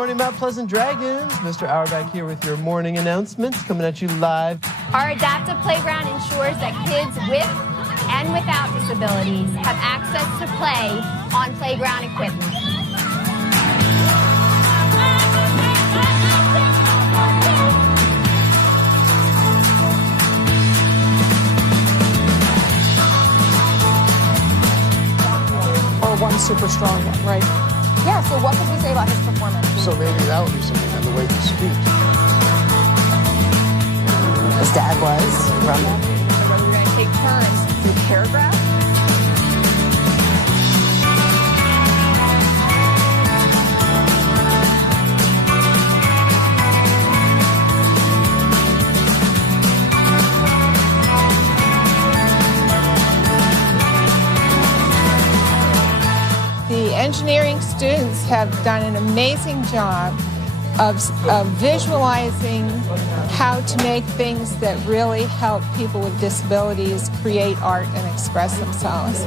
morning, Mount Pleasant Dragons. Mr. Auerbach here with your morning announcements, coming at you live. Our adaptive playground ensures that kids with and without disabilities have access to play on playground equipment. Or one super strong one, right? Yeah, so what could we say about his performance? So maybe that would be something on the way to speak. His dad was from... We're going to take turns through paragraphs. The engineering students have done an amazing job of visualizing how to make things that really help people with disabilities create art and express themselves.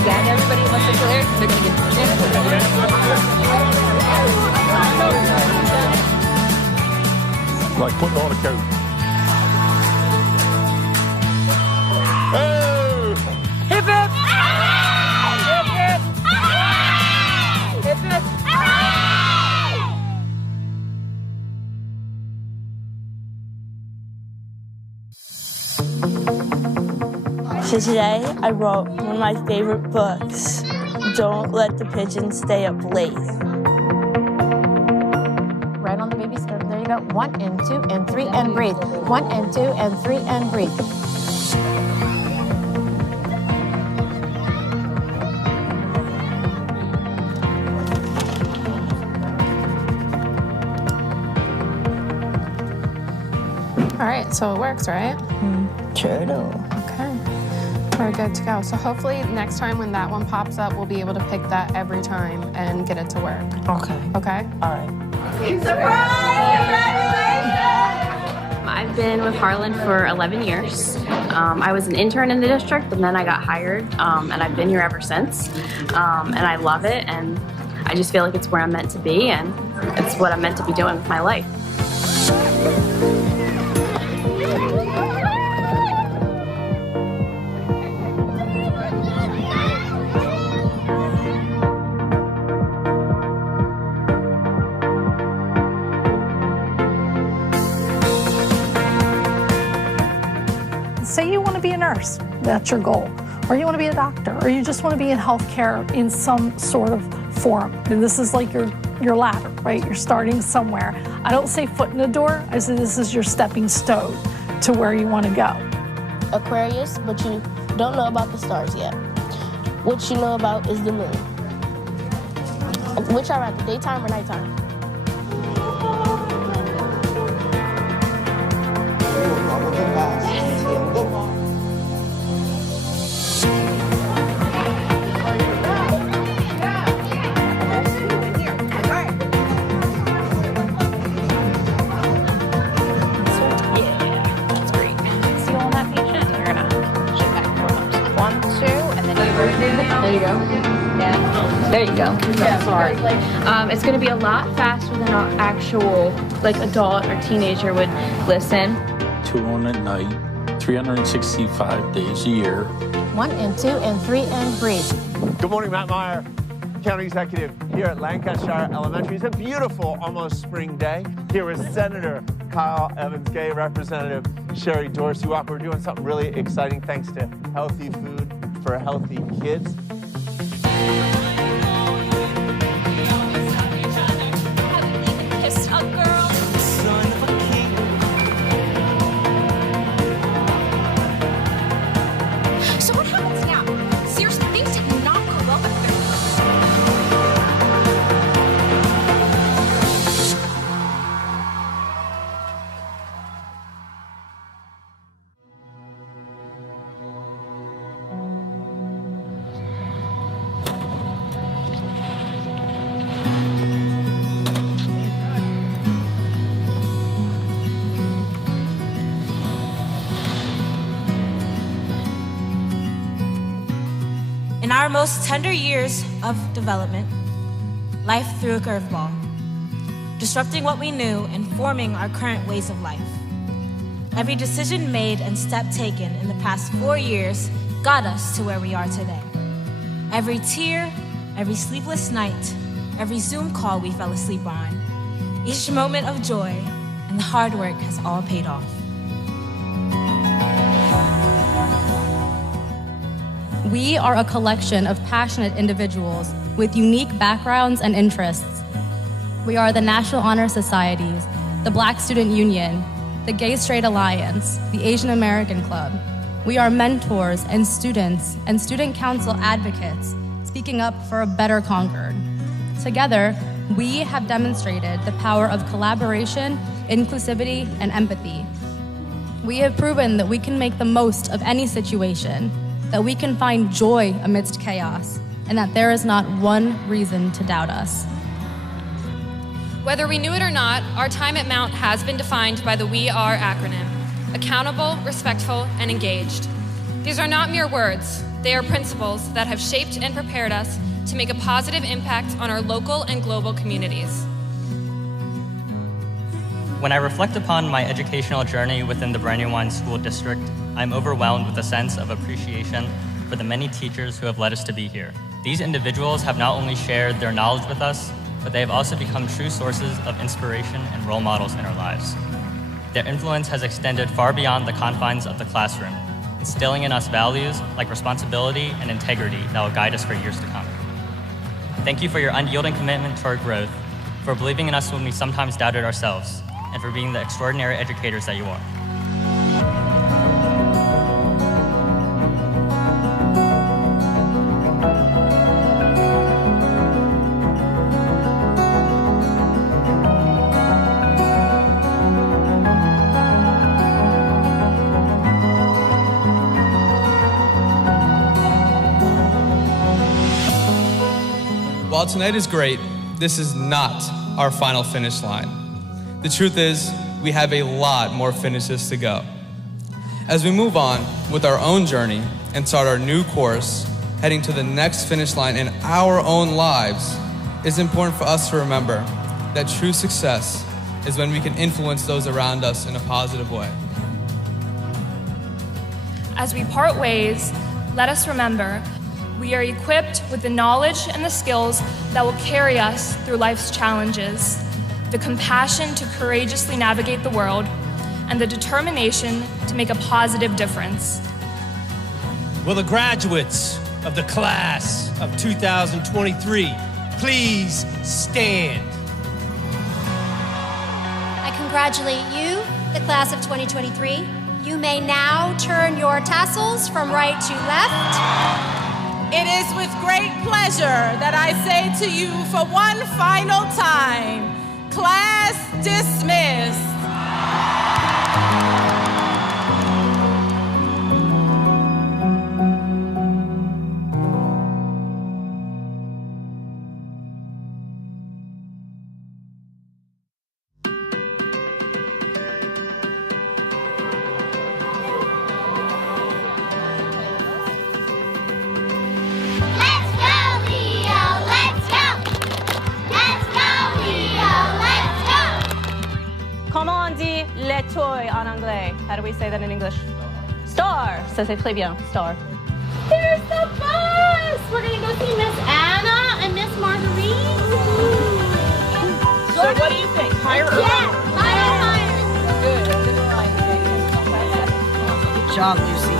Again, everybody wants to clear. They're going to get like putting on a coat. Oh! Hip hip! Hip hip! Hip hip! So today I wrote one of my favorite books, Don't Let the Pigeons Stay Up Late. Right on the baby skirt. There you go. 1 and 2 and 3 and breathe. 1 and 2 and 3 and breathe. All right, so it works, right? Sure do. Okay, we're good to go. So hopefully next time when that one pops up, we'll be able to pick that every time and get it to work. Okay. Okay? All right. I've been with Harlan for 11 years. I was an intern in the district, and then I got hired, and I've been here ever since. And I love it, and I just feel like it's where I'm meant to be, and it's what I'm meant to be doing with my life. Say you want to be a nurse, that's your goal. Or you want to be a doctor, or you just want to be in healthcare in some sort of form. And this is like your ladder, right? You're starting somewhere. I don't say foot in the door, I say this is your stepping stone to where you want to go. Aquarius, but you don't know about the stars yet. What you know about is the moon. Which are at the daytime or nighttime? There you go. Yeah. There you go. Yeah, sorry. It's going to be a lot faster than an actual like adult or teenager would listen. 2 on at night, 365 days a year. 1 and 2 and 3 and breathe. Good morning, Matt Meyer, County Executive here at Lancaster Elementary. It's a beautiful, almost spring day. Here with Senator Kyle Evans-Gay, Representative Sherry Dorsey Walker. We're doing something really exciting thanks to healthy food for healthy kids. So what happens now? Seriously, things did not go well back there. most tender years of development, life threw a curveball, disrupting what we knew and forming our current ways of life. Every decision made and step taken in the past 4 years got us to where we are today. Every tear, every sleepless night, every Zoom call we fell asleep on, each moment of joy and the hard work has all paid off. We are a collection of passionate individuals with unique backgrounds and interests. We are the National Honor Societies, the Black Student Union, the Gay Straight Alliance, the Asian American Club. We are mentors and student council advocates speaking up for a better Concord. Together, we have demonstrated the power of collaboration, inclusivity, and empathy. We have proven that we can make the most of any situation, that we can find joy amidst chaos, and that there is not one reason to doubt us. Whether we knew it or not, our time at Mount has been defined by the We Are acronym: accountable, respectful, and engaged. These are not mere words. They are principles that have shaped and prepared us to make a positive impact on our local and global communities. When I reflect upon my educational journey within the Brandywine School District, I'm overwhelmed with a sense of appreciation for the many teachers who have led us to be here. These individuals have not only shared their knowledge with us, but they have also become true sources of inspiration and role models in our lives. Their influence has extended far beyond the confines of the classroom, instilling in us values like responsibility and integrity that will guide us for years to come. Thank you for your unyielding commitment to our growth, for believing in us when we sometimes doubted ourselves, and for being the extraordinary educators that you are. While tonight is great, this is not our final finish line. The truth is, we have a lot more finishes to go. As we move on with our own journey and start our new course, heading to the next finish line in our own lives, it's important for us to remember that true success is when we can influence those around us in a positive way. As we part ways, let us remember we are equipped with the knowledge and the skills that will carry us through life's challenges, the compassion to courageously navigate the world, and the determination to make a positive difference. Will the graduates of the class of 2023 please stand? I congratulate you, the class of 2023. You may now turn your tassels from right to left. It is with great pleasure that I say to you for one final time, class dismissed. En anglais. How do we say that in English? Star. Ça c'est très bien. Star. There's the bus! We're gonna go see Miss Anna and Miss Marguerite. So what do you think? Higher or Yeah, higher. Good. Good job, Lucy.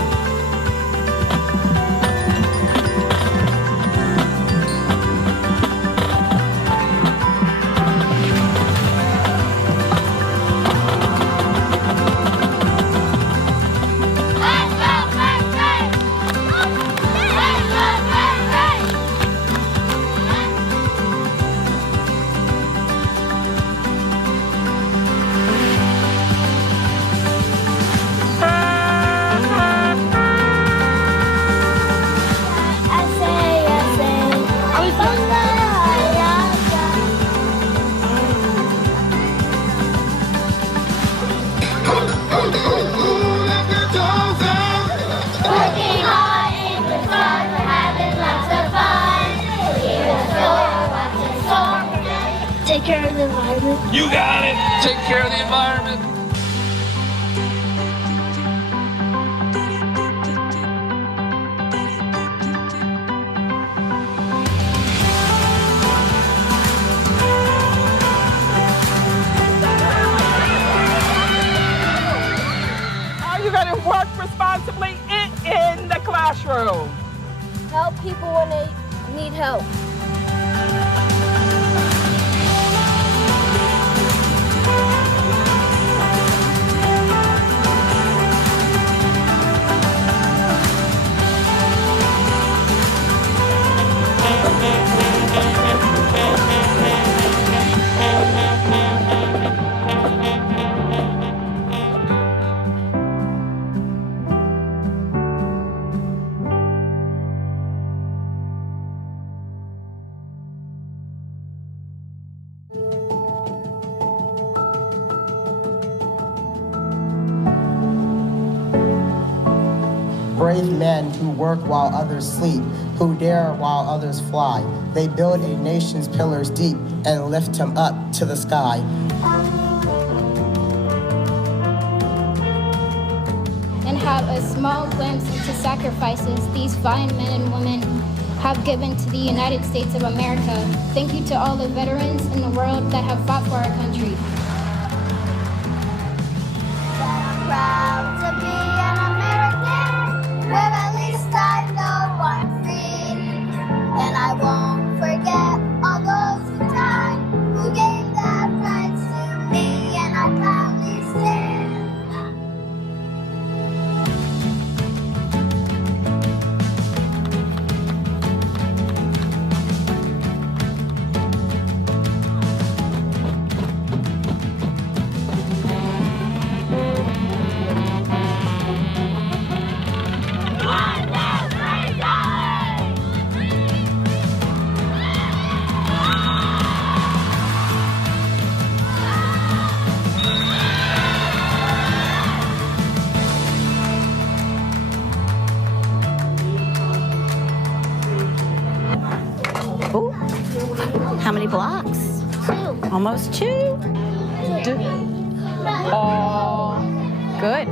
Working hard in the sun, we're having lots of fun. care of the environment. You got it. Take care of the environment. How are you going to work responsibly in the classroom? Help people when they need help. Brave men who work while others sleep, who dare while others fly. They build a nation's pillars deep and lift him up to the sky. And have a small glimpse into sacrifices these fine men and women have given to the United States of America. Thank you to all the veterans in the world that have fought for our country. Proud to be an American, where at least I know I'm free. And I won't forget all those who died, who gave that right to me, and I proudly stand. How many blocks? 2. Almost 2. Oh, good.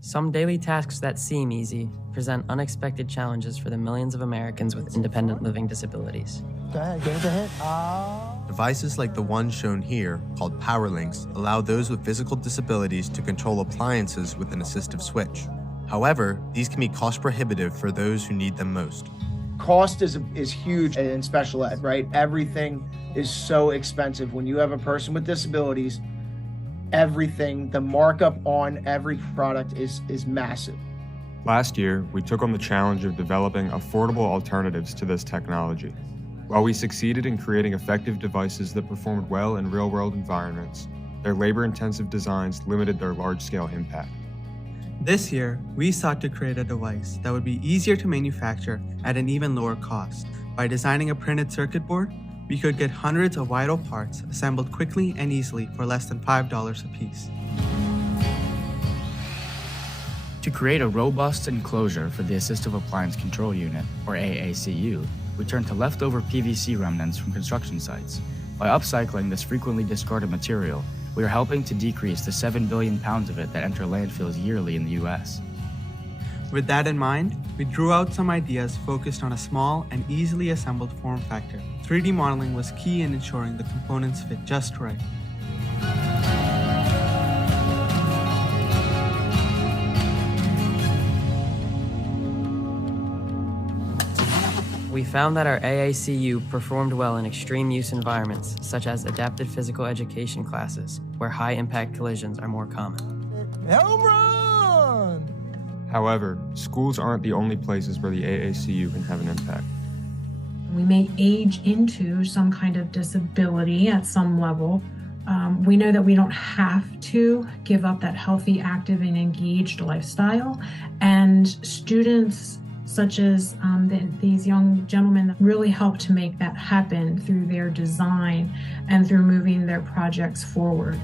Some daily tasks that seem easy present unexpected challenges for the millions of Americans with independent living disabilities. Go ahead, give us a hit. Devices like the one shown here, called power links, allow those with physical disabilities to control appliances with an assistive switch. However, these can be cost prohibitive for those who need them most. Cost is huge in special ed, right? Everything is so expensive. When you have a person with disabilities, everything, the markup on every product is massive. Last year, we took on the challenge of developing affordable alternatives to this technology. While we succeeded in creating effective devices that performed well in real-world environments, their labor-intensive designs limited their large-scale impact. This year, we sought to create a device that would be easier to manufacture at an even lower cost. By designing a printed circuit board, we could get hundreds of vital parts assembled quickly and easily for less than $5 a piece. To create a robust enclosure for the Assistive Appliance Control Unit, or AACU, we turned to leftover PVC remnants from construction sites. By upcycling this frequently discarded material, We are helping to decrease the 7 billion pounds of it that enter landfills yearly in the US. With that in mind, we drew out some ideas focused on a small and easily assembled form factor. 3D modeling was key in ensuring the components fit just right. We found that our AACU performed well in extreme use environments, such as adapted physical education classes, where high-impact collisions are more common. Home run! However, schools aren't the only places where the AACU can have an impact. We may age into some kind of disability at some level. We know that we don't have to give up that healthy, active, and engaged lifestyle. And students such as these young gentlemen really help to make that happen through their design and through moving their projects forward.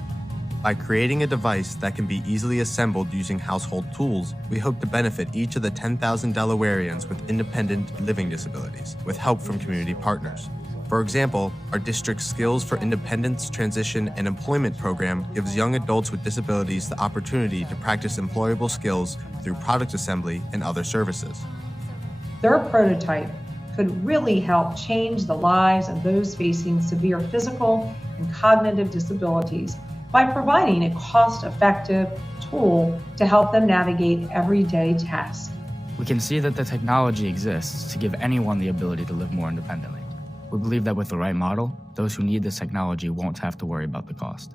By creating a device that can be easily assembled using household tools, we hope to benefit each of the 10,000 Delawareans with independent living disabilities, with help from community partners. For example, our district's Skills for Independence, Transition, and Employment program gives young adults with disabilities the opportunity to practice employable skills through product assembly and other services. Their prototype could really help change the lives of those facing severe physical and cognitive disabilities by providing a cost-effective tool to help them navigate everyday tasks. We can see that the technology exists to give anyone the ability to live more independently. We believe that with the right model, those who need this technology won't have to worry about the cost.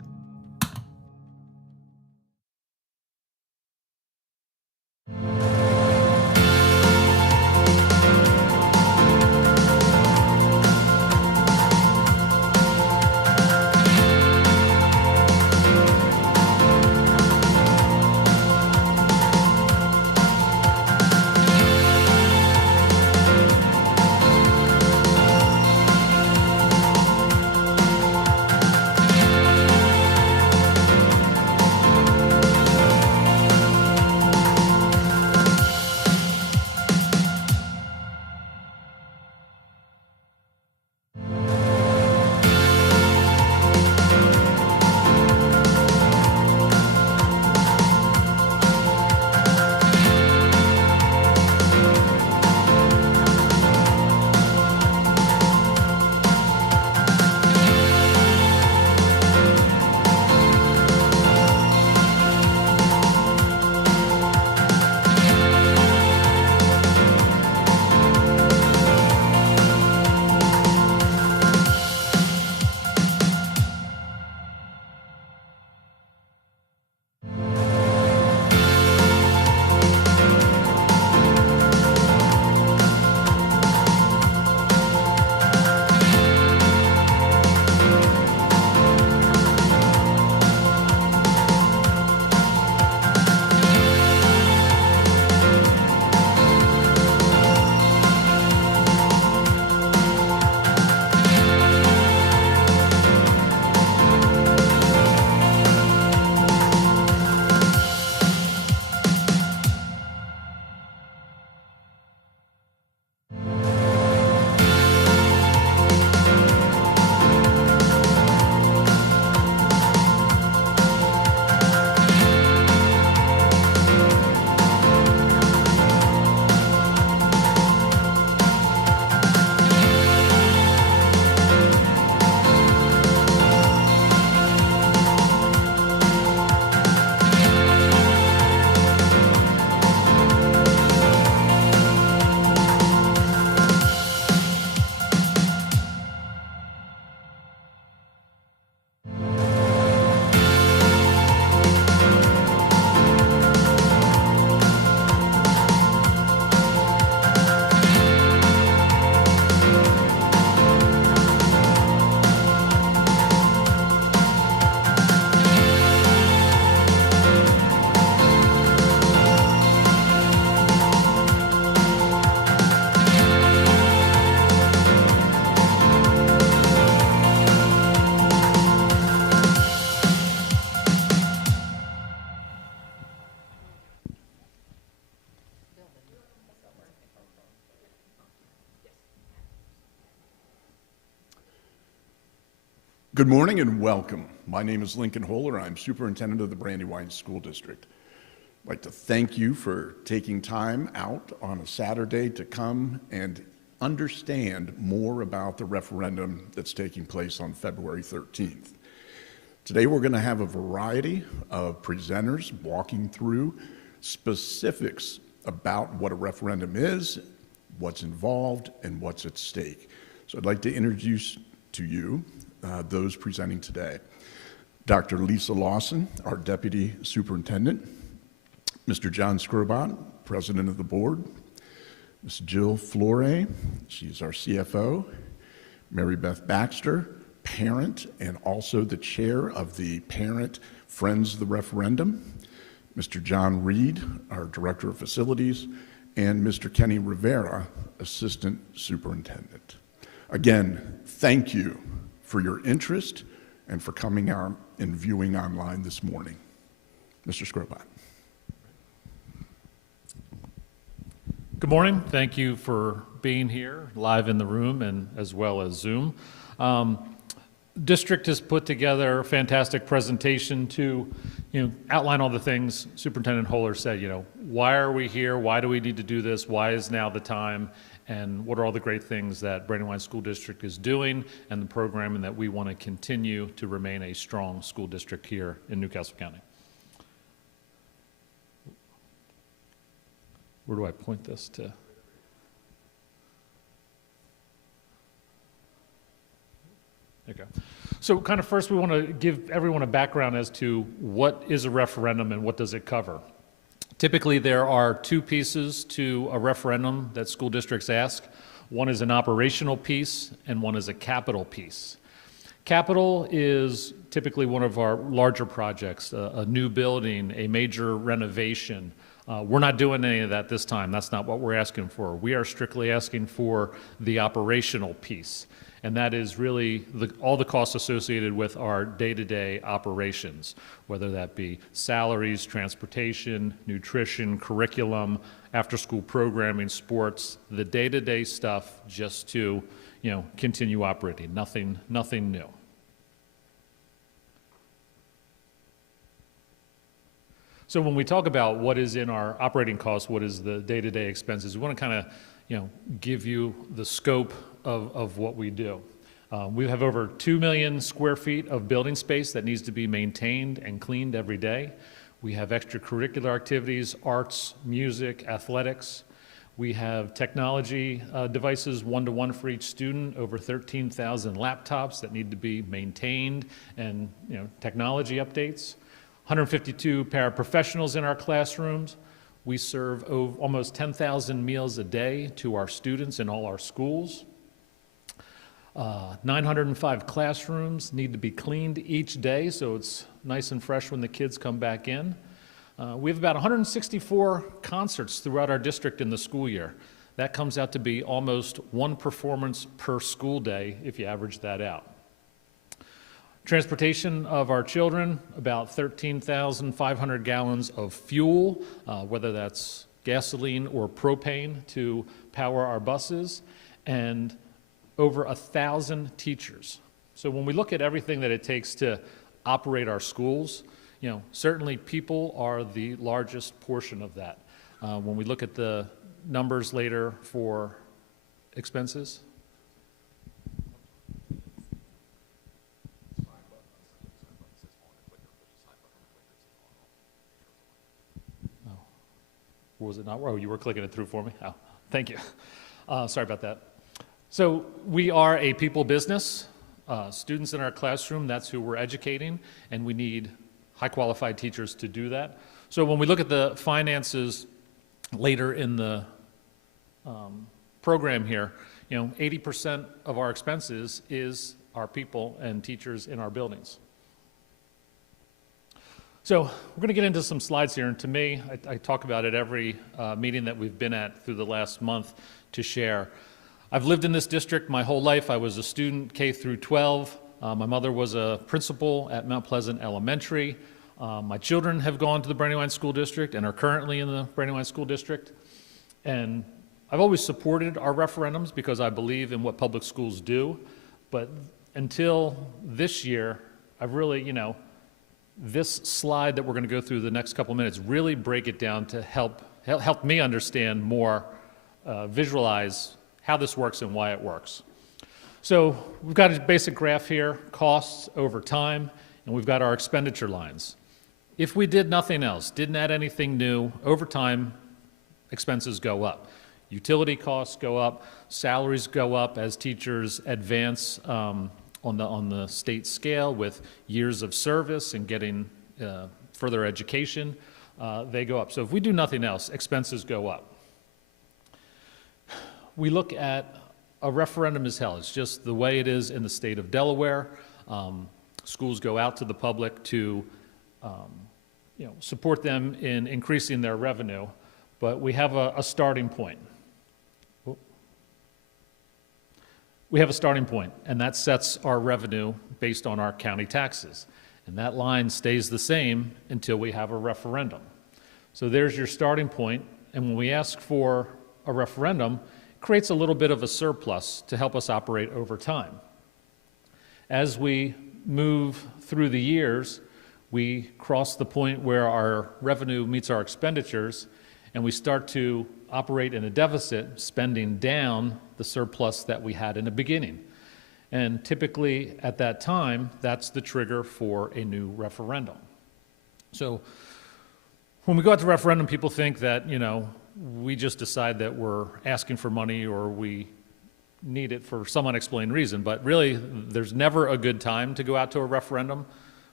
Good morning and welcome. My name is Lincoln Holler. I'm superintendent of the Brandywine School District. I'd like to thank you for taking time out on a Saturday to come and understand more about the referendum that's taking place on February 13th. Today we're going to have a variety of presenters walking through specifics about what a referendum is, what's involved, and what's at stake. So I'd like to introduce to you those presenting today. Dr. Lisa Lawson, our Deputy Superintendent, Mr. John Skrobat, President of the Board, Ms. Jill Flore, she's our CFO, Mary Beth Baxter, parent and also the chair of the Parent Friends of the Referendum, Mr. John Reed, our Director of Facilities, and Mr. Kenny Rivera, Assistant Superintendent. Again, thank you for your interest and for coming out and viewing online this morning. Mr. Skrobat. Good morning. Thank you for being here live in the room and as well as Zoom. District has put together a fantastic presentation to outline all the things Superintendent Holler said. Why are we here? Why do we need to do this? Why is now the time? And what are all the great things that Brandywine School District is doing and the programming that we want to continue to remain a strong school district here in Newcastle County. Where do I point this to? Okay. So kind of first we want to give everyone a background as to what is a referendum and what does it cover. Typically there are two pieces to a referendum that school districts ask. One is an operational piece and one is a capital piece. Capital is typically one of our larger projects, a new building, a major renovation. We're not doing any of that this time. That's not what we're asking for. We are strictly asking for the operational piece. And that is really all the costs associated with our day-to-day operations, whether that be salaries, transportation, nutrition, curriculum, after-school programming, sports, the day-to-day stuff just to, continue operating, nothing new. So when we talk about what is in our operating costs, what is the day-to-day expenses, we want to kind of, give you the scope of what we do. We have over 2 million square feet of building space that needs to be maintained and cleaned every day. We have extracurricular activities, arts, music, athletics. We have technology devices, one-to-one for each student, over 13,000 laptops that need to be maintained and technology updates. 152 paraprofessionals in our classrooms. We serve almost 10,000 meals a day to our students in all our schools. 905 classrooms need to be cleaned each day, so it's nice and fresh when the kids come back in. We have about 164 concerts throughout our district in the school year. That comes out to be almost one performance per school day if you average that out. Transportation of our children, about 13,500 gallons of fuel, whether that's gasoline or propane to power our buses, and over 1,000 teachers. So when we look at everything that it takes to operate our schools, certainly people are the largest portion of that. When we look at the numbers later for expenses, was it not? Oh, you were clicking it through for me? Oh, thank you. Sorry about that. So we are a people business. Students in our classroom, that's who we're educating, and we need high qualified teachers to do that. So when we look at the finances later in the program here, 80% of our expenses is our people and teachers in our buildings. So we're going to get into some slides here, and to me, I talk about it every meeting that we've been at through the last month to share. I've lived in this district my whole life. I was a student K through 12. My mother was a principal at Mount Pleasant Elementary. My children have gone to the Brandywine School District and are currently in the Brandywine School District. And I've always supported our referendums because I believe in what public schools do. But until this year, I've really, this slide that we're going to go through the next couple minutes really break it down to help me understand more, visualize how this works and why it works. So we've got a basic graph here, costs over time, and we've got our expenditure lines. If we did nothing else, didn't add anything new, over time, expenses go up. Utility costs go up, salaries go up as teachers advance on the state scale with years of service and getting further education, they go up. So if we do nothing else, expenses go up. We look at a referendum is held. It's just the way it is in the state of Delaware. Schools go out to the public to support them in increasing their revenue, but we have a starting point. We have a starting point, and that sets our revenue based on our county taxes. And that line stays the same until we have a referendum. So there's your starting point, and when we ask for a referendum, it creates a little bit of a surplus to help us operate over time. As we move through the years, we cross the point where our revenue meets our expenditures, and we start to operate in a deficit, spending down the surplus that we had in the beginning. And typically at that time, that's the trigger for a new referendum. So when we go out to referendum, people think that, we just decide that we're asking for money or we need it for some unexplained reason. But really, there's never a good time to go out to a referendum.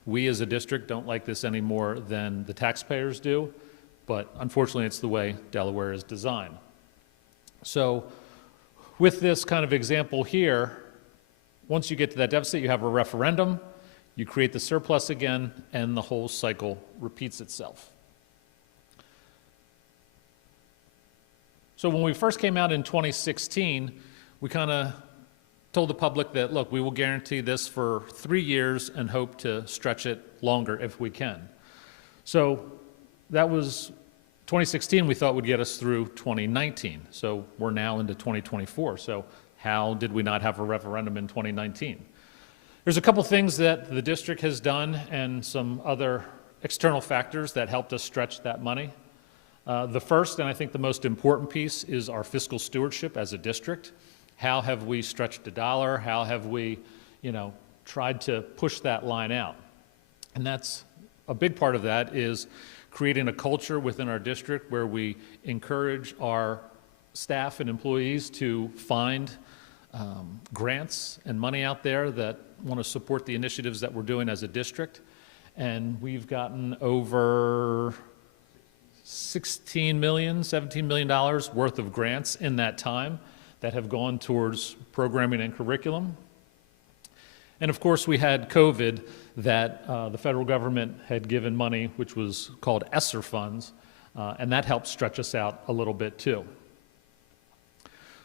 We as a district don't like this any more than the taxpayers do, but unfortunately it's the way Delaware is designed. So with this kind of example here, once you get to that deficit, you have a referendum, you create the surplus again, and the whole cycle repeats itself. So when we first came out in 2016, we kind of told the public that, look, we will guarantee this for 3 years and hope to stretch it longer if we can. So that was 2016 we thought would get us through 2019. So we're now into 2024. So how did we not have a referendum in 2019? There's a couple things that the district has done and some other external factors that helped us stretch that money. The first, and I think the most important piece, is our fiscal stewardship as a district. How have we stretched a dollar? How have we, tried to push that line out? And that's a big part of that is creating a culture within our district where we encourage our staff and employees to find grants and money out there that want to support the initiatives that we're doing as a district. And we've gotten over $16 million, $17 million worth of grants in that time that have gone towards programming and curriculum. And of course, we had COVID that the federal government had given money, which was called ESSER funds, and that helped stretch us out a little bit too.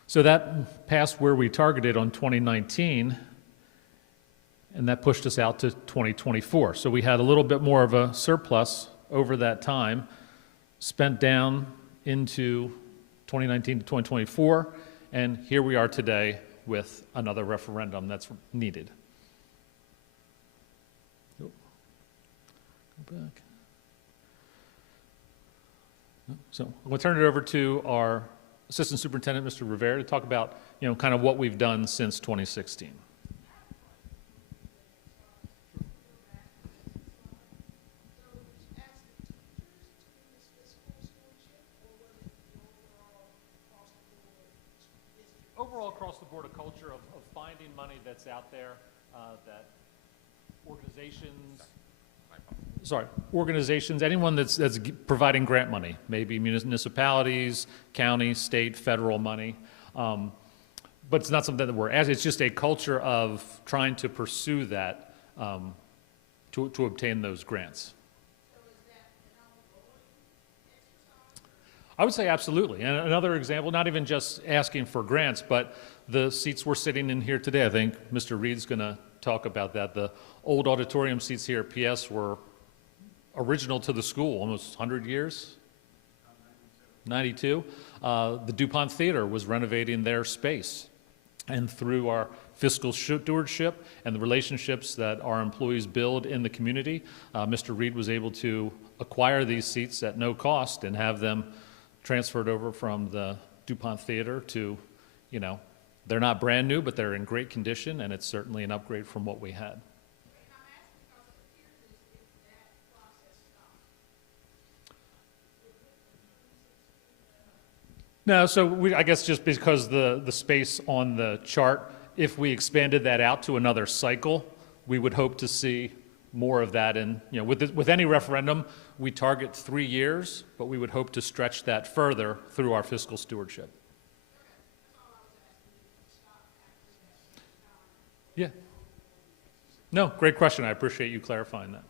So that passed where we targeted on 2019, and that pushed us out to 2024. So we had a little bit more of a surplus over that time, spent down into 2019 to 2024, and here we are today with another referendum that's needed. Go back. So I'm going to turn it over to our Assistant Superintendent, Mr. Rivera, to talk about, kind of what we've done since 2016. Overall, across the board, a culture of finding money that's out there, that organizations, anyone that's providing grant money, maybe municipalities, county, state, federal money, but it's not something that we're asking. It's just a culture of trying to pursue that to obtain those grants. I would say absolutely. And another example, not even just asking for grants, but the seats we're sitting in here today. I think Mr. Reed's going to talk about that. The old auditorium seats here at PS were original to the school, almost 100 years, 92. The DuPont Theater was renovating their space. And through our fiscal stewardship and the relationships that our employees build in the community, Mr. Reed was able to acquire these seats at no cost and have them transferred over from the DuPont Theater to, you know, they're not brand new, but they're in great condition, and it's certainly an upgrade from what we had. No, so I guess just because the space on the chart, if we expanded that out to another cycle, we would hope to see more of that. And you know, with any referendum, we target 3 years, but we would hope to stretch that further through our fiscal stewardship. Yeah. No, great question. I appreciate you clarifying that.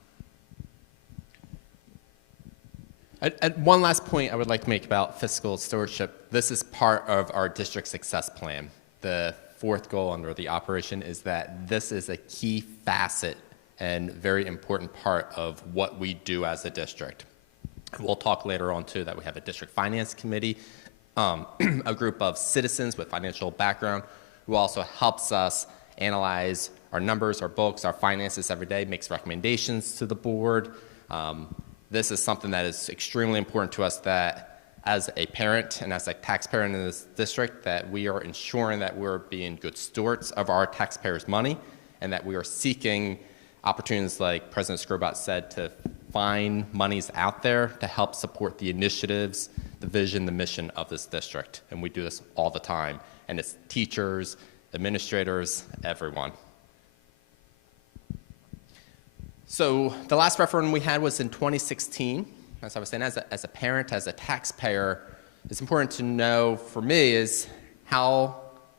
One last point I would like to make about fiscal stewardship. This is part of our district success plan. The fourth goal under the operation is that this is a key facet and very important part of what we do as a district. We'll talk later on too that we have a district finance committee, a group of citizens with financial background who also helps us analyze our numbers, our books, our finances every day, makes recommendations to the board. This is something that is extremely important to us, that as a parent and as a taxpayer in this district, that we are ensuring that we're being good stewards of our taxpayers' money and that we are seeking opportunities, like President Skrobot said, to find monies out there to help support the initiatives, the vision, the mission of this district. And we do this all the time. And it's teachers, administrators, everyone. So the last referendum we had was in 2016. As I was saying, as a parent, as a taxpayer, it's important to know for me is how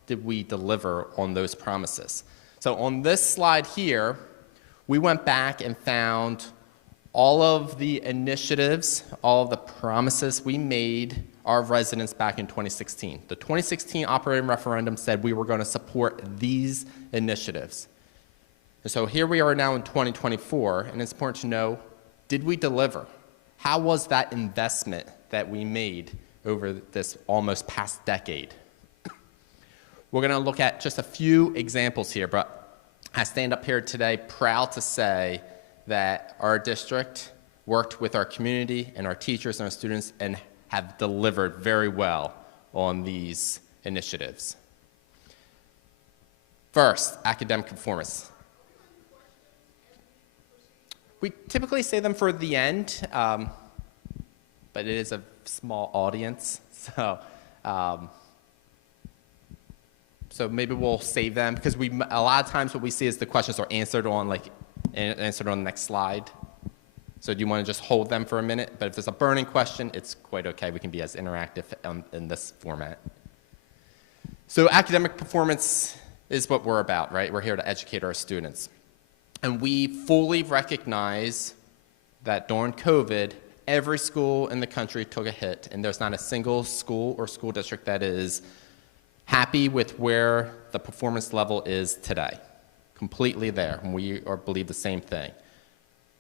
did we deliver on those promises? So on this slide here, we went back and found all of the initiatives, all of the promises we made our residents back in 2016. The 2016 operating referendum said we were going to support these initiatives. And so here we are now in 2024, and it's important to know, did we deliver? How was that investment that we made over this almost past decade? We're going to look at just a few examples here, but I stand up here today proud to say that our district worked with our community and our teachers and our students and have delivered very well on these initiatives. First, academic performance. We typically say them for the end, but it is a small audience, so maybe we'll save them, because a lot of times what we see is the questions are answered on the next slide. So do you want to just hold them for a minute? But if there's a burning question, it's quite okay. We can be as interactive in this format. So academic performance is what we're about, right? We're here to educate our students. And we fully recognize that during COVID, every school in the country took a hit, and there's not a single school or school district that is happy with where the performance level is today. Completely there, and we believe the same thing.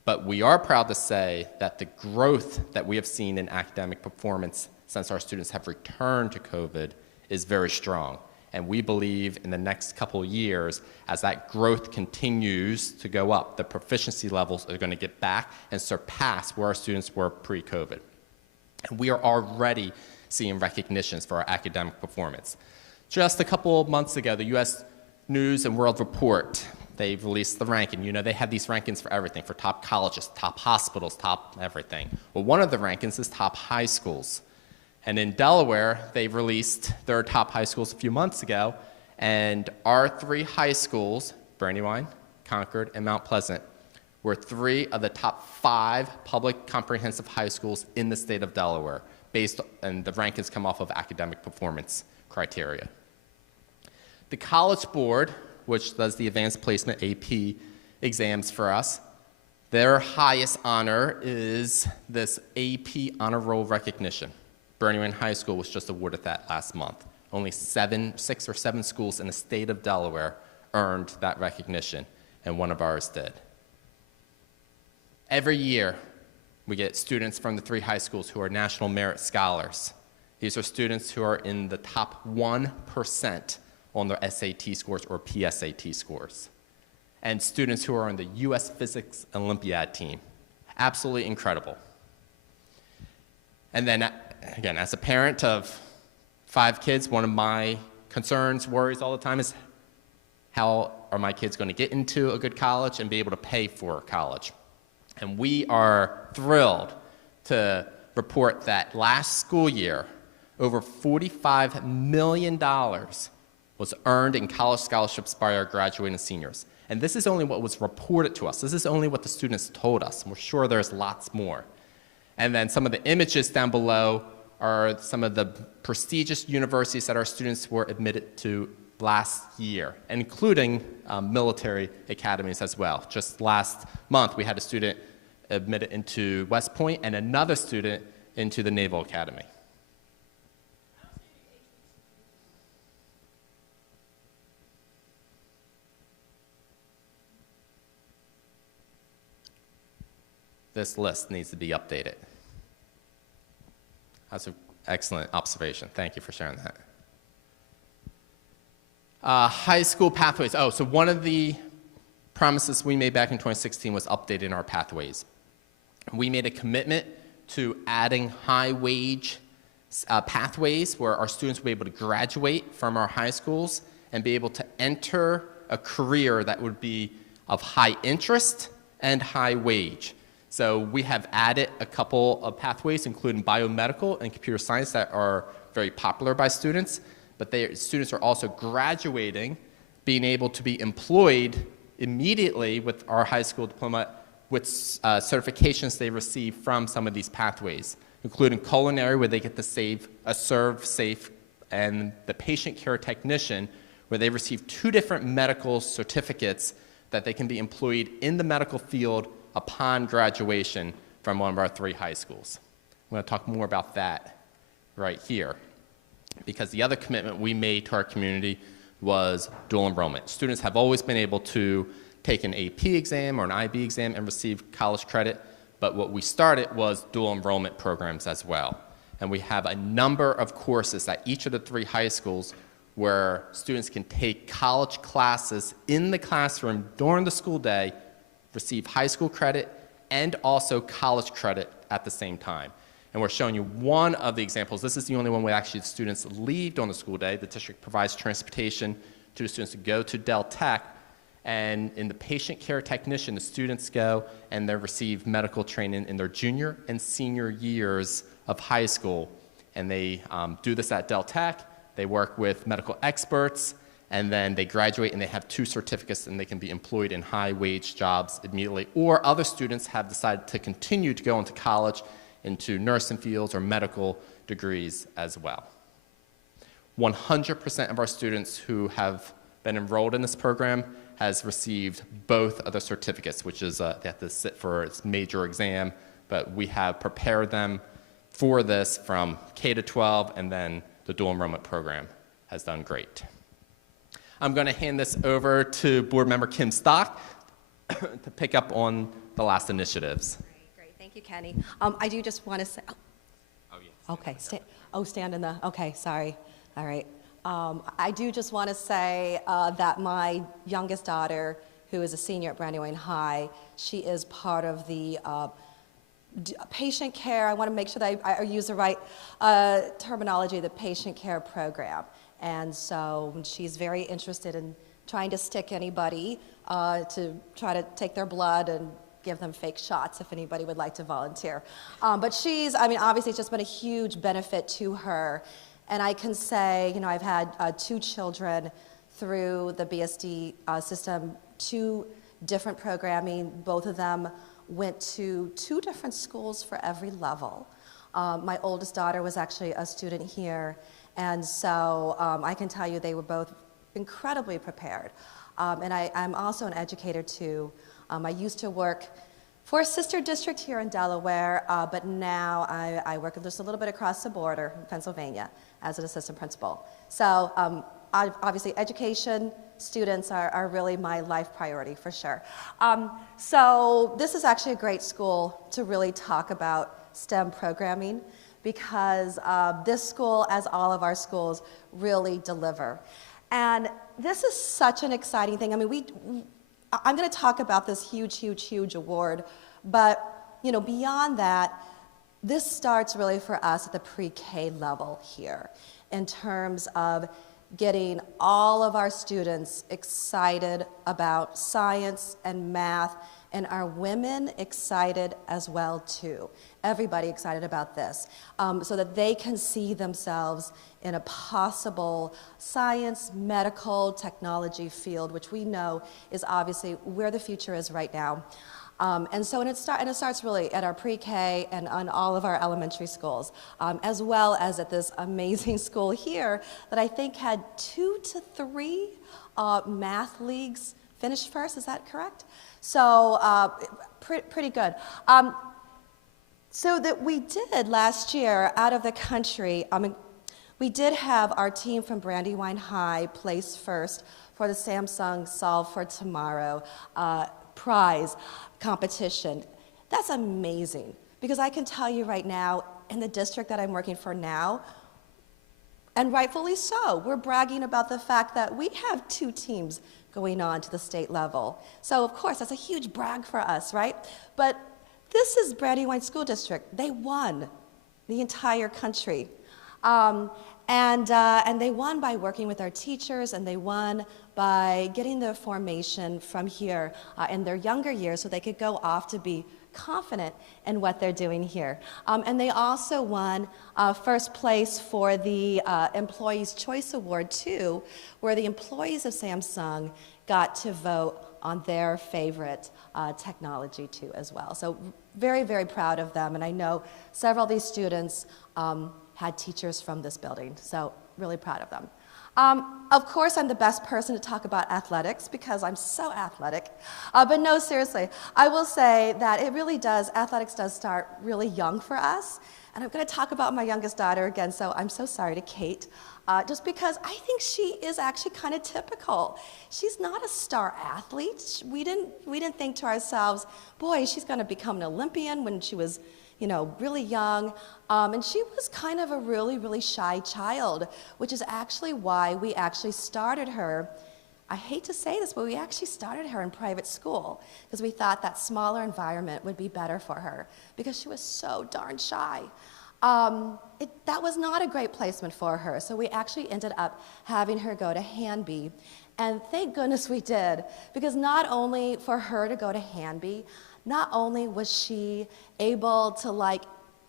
But we are proud to say that the growth that we have seen in academic performance since our students have returned to COVID is very strong. And we believe in the next couple of years, as that growth continues to go up, the proficiency levels are going to get back and surpass where our students were pre-COVID. And we are already seeing recognitions for our academic performance. Just a couple of months ago, the U.S. News and World Report, they released the ranking. You know, they have these rankings for everything, for top colleges, top hospitals, top everything. Well, one of the rankings is top high schools. And in Delaware, they released their top high schools a few months ago, and our 3 high schools, Brandywine, Concord, and Mount Pleasant, were 3 of the top 5 public comprehensive high schools in the state of Delaware, and the rankings come off of academic performance criteria. The College Board, which does the advanced placement AP exams for us, their highest honor is this AP honor roll recognition. Brandywine High School was just awarded that last month. Only 6 or 7 schools in the state of Delaware earned that recognition, and one of ours did. Every year, we get students from the 3 high schools who are National Merit Scholars. These are students who are in the top 1% on their SAT scores or PSAT scores. And students who are on the US Physics Olympiad team. Absolutely incredible. And then, again, as a parent of 5 kids, one of my concerns, worries all the time is how are my kids going to get into a good college and be able to pay for college? And we are thrilled to report that last school year, over $45 million was earned in college scholarships by our graduating seniors. And this is only what was reported to us. This is only what the students told us. We're sure there's lots more. And then some of the images down below are some of the prestigious universities that our students were admitted to last year, including military academies as well. Just last month, we had a student admitted into West Point and another student into the Naval Academy. This list needs to be updated. That's an excellent observation. Thank you for sharing that. High school pathways. Oh, so one of the promises we made back in 2016 was updating our pathways. We made a commitment to adding high-wage pathways where our students will be able to graduate from our high schools and be able to enter a career that would be of high interest and high wage. So we have added a couple of pathways, including biomedical and computer science, that are very popular by students, but students are also graduating, being able to be employed immediately with our high school diploma with certifications they receive from some of these pathways, including culinary, where they get to serve safe, and the patient care technician, where they receive 2 different medical certificates that they can be employed in the medical field upon graduation from one of our 3 high schools. I'm going to talk more about that right here, because the other commitment we made to our community was dual enrollment. Students have always been able to take an AP exam or an IB exam and receive college credit, but what we started was dual enrollment programs as well. And we have a number of courses at each of the 3 high schools where students can take college classes in the classroom during the school day, receive high school credit, and also college credit at the same time. And we're showing you one of the examples. This is the only one where actually the students leave during the school day. The district provides transportation to the students to go to Del Tech, and in the patient care technician, the students go and they receive medical training in their junior and senior years of high school. And they do this at Del Tech. They work with medical experts, and then they graduate and they have 2 certificates and they can be employed in high-wage jobs immediately. Or other students have decided to continue to go into college, into nursing fields or medical degrees as well. 100% of our students who have been enrolled in this program has received both of the certificates, which is they have to sit for its major exam, but we have prepared them for this from K to 12, and then the dual enrollment program has done great. I'm going to hand this over to board member Kim Stock to pick up on the last initiatives. Great. Thank you, Kenny. I do just want to say, okay, stand in the, okay, sorry. All right. I do just want to say that my youngest daughter, who is a senior at Brandywine High, she is part of the patient care. I want to make sure that I use the right terminology, the patient care program. And so she's very interested in trying to stick anybody to try to take their blood and give them fake shots if anybody would like to volunteer. But she's, I mean, obviously it's just been a huge benefit to her. And I can say, you know, I've had 2 children through the BSD system, 2 different programming. Both of them went to 2 different schools for every level. My oldest daughter was actually a student here, and so I can tell you they were both incredibly prepared. And I'm also an educator too. I used to work for a sister district here in Delaware, but now I work just a little bit across the border in Pennsylvania as an assistant principal. So obviously education, students are really my life priority for sure. So this is actually a great school to really talk about STEM programming, because this school, as all of our schools, really deliver. And this is such an exciting thing. I mean, I'm going to talk about this huge award, but beyond that, this starts really for us at the pre-K level here in terms of getting all of our students excited about science and math, and our women excited as well too. Everybody excited about this, so that they can see themselves in a possible science, medical, technology field, which we know is obviously where the future is right now. And it starts really at our pre-K and on all of our elementary schools, as well as at this amazing school here that I think had 2 to 3 math leagues finish first. Is that correct? So pretty good. So that we did last year out of the country, we did have our team from Brandywine High place first for the Samsung Solve for Tomorrow prize competition. That's amazing, because I can tell you right now, in the district that I'm working for now, and rightfully so, we're bragging about the fact that we have 2 teams going on to the state level. So of course, that's a huge brag for us, right? But this is Brandywine School District. They won the entire country. And they won by working with our teachers, and they won by getting the formation from here in their younger years so they could go off to be confident in what they're doing here. And they also won first place for the Employees' Choice Award too, where the employees of Samsung got to vote on their favorite technology too as well. So very, very proud of them, and I know several of these students had teachers from this building, so really proud of them. Of course, I'm the best person to talk about athletics because I'm so athletic. But no, seriously, I will say that athletics does start really young for us. And I'm going to talk about my youngest daughter again, so I'm so sorry to Kate, just because I think she is actually kind of typical. She's not a star athlete. We didn't think to ourselves, boy, she's going to become an Olympian when she was really young. And she was kind of a really, really shy child, which is actually why we actually started her. I hate to say this, but we actually started her in private school because we thought that smaller environment would be better for her because she was so darn shy. That was not a great placement for her, so we actually ended up having her go to Hanby. And thank goodness we did, because not only for her to go to Hanby, not only was she able to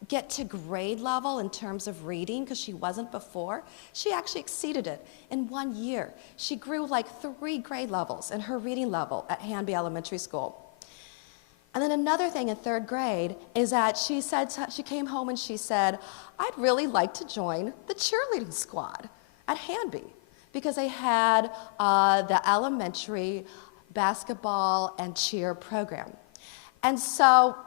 get to grade level in terms of reading, because she wasn't before, she actually exceeded it in 1 year. She grew 3 grade levels in her reading level at Hanby Elementary School. And then another thing in 3rd grade is that she came home and she said, I'd really like to join the cheerleading squad at Hanby, because they had the elementary basketball and cheer program. And so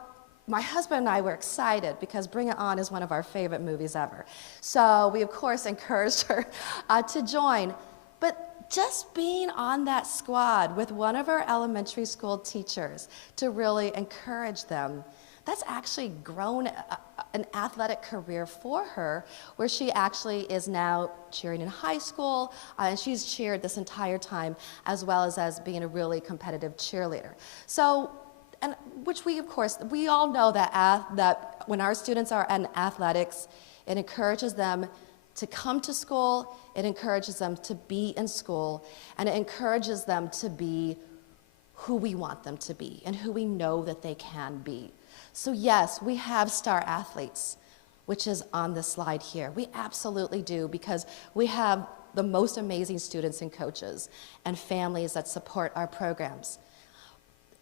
my husband and I were excited because Bring It On is one of our favorite movies ever. So we, of course, encouraged her to join. But just being on that squad with one of our elementary school teachers to really encourage them, that's actually grown an athletic career for her, where she actually is now cheering in high school, and she's cheered this entire time, as well as being a really competitive cheerleader. So, and which we all know that when our students are in athletics, it encourages them to come to school, it encourages them to be in school, and it encourages them to be who we want them to be and who we know that they can be. So yes, we have star athletes, which is on the slide here. We absolutely do, because we have the most amazing students and coaches and families that support our programs.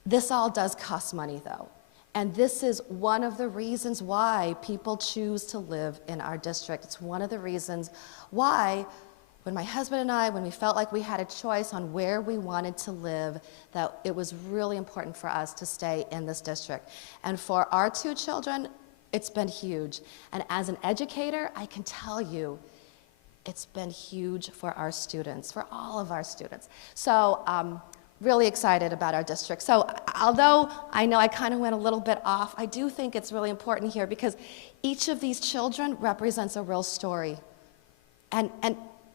This all does cost money, though. And this is one of the reasons why people choose to live in our district. It's one of the reasons why, when my husband and I, when we felt like we had a choice on where we wanted to live, that it was really important for us to stay in this district. And for our 2 children, it's been huge. And as an educator, I can tell you, it's been huge for our students, for all of our students. So, really excited about our district. So although I know I kind of went a little bit off, I do think it's really important here because each of these children represents a real story. And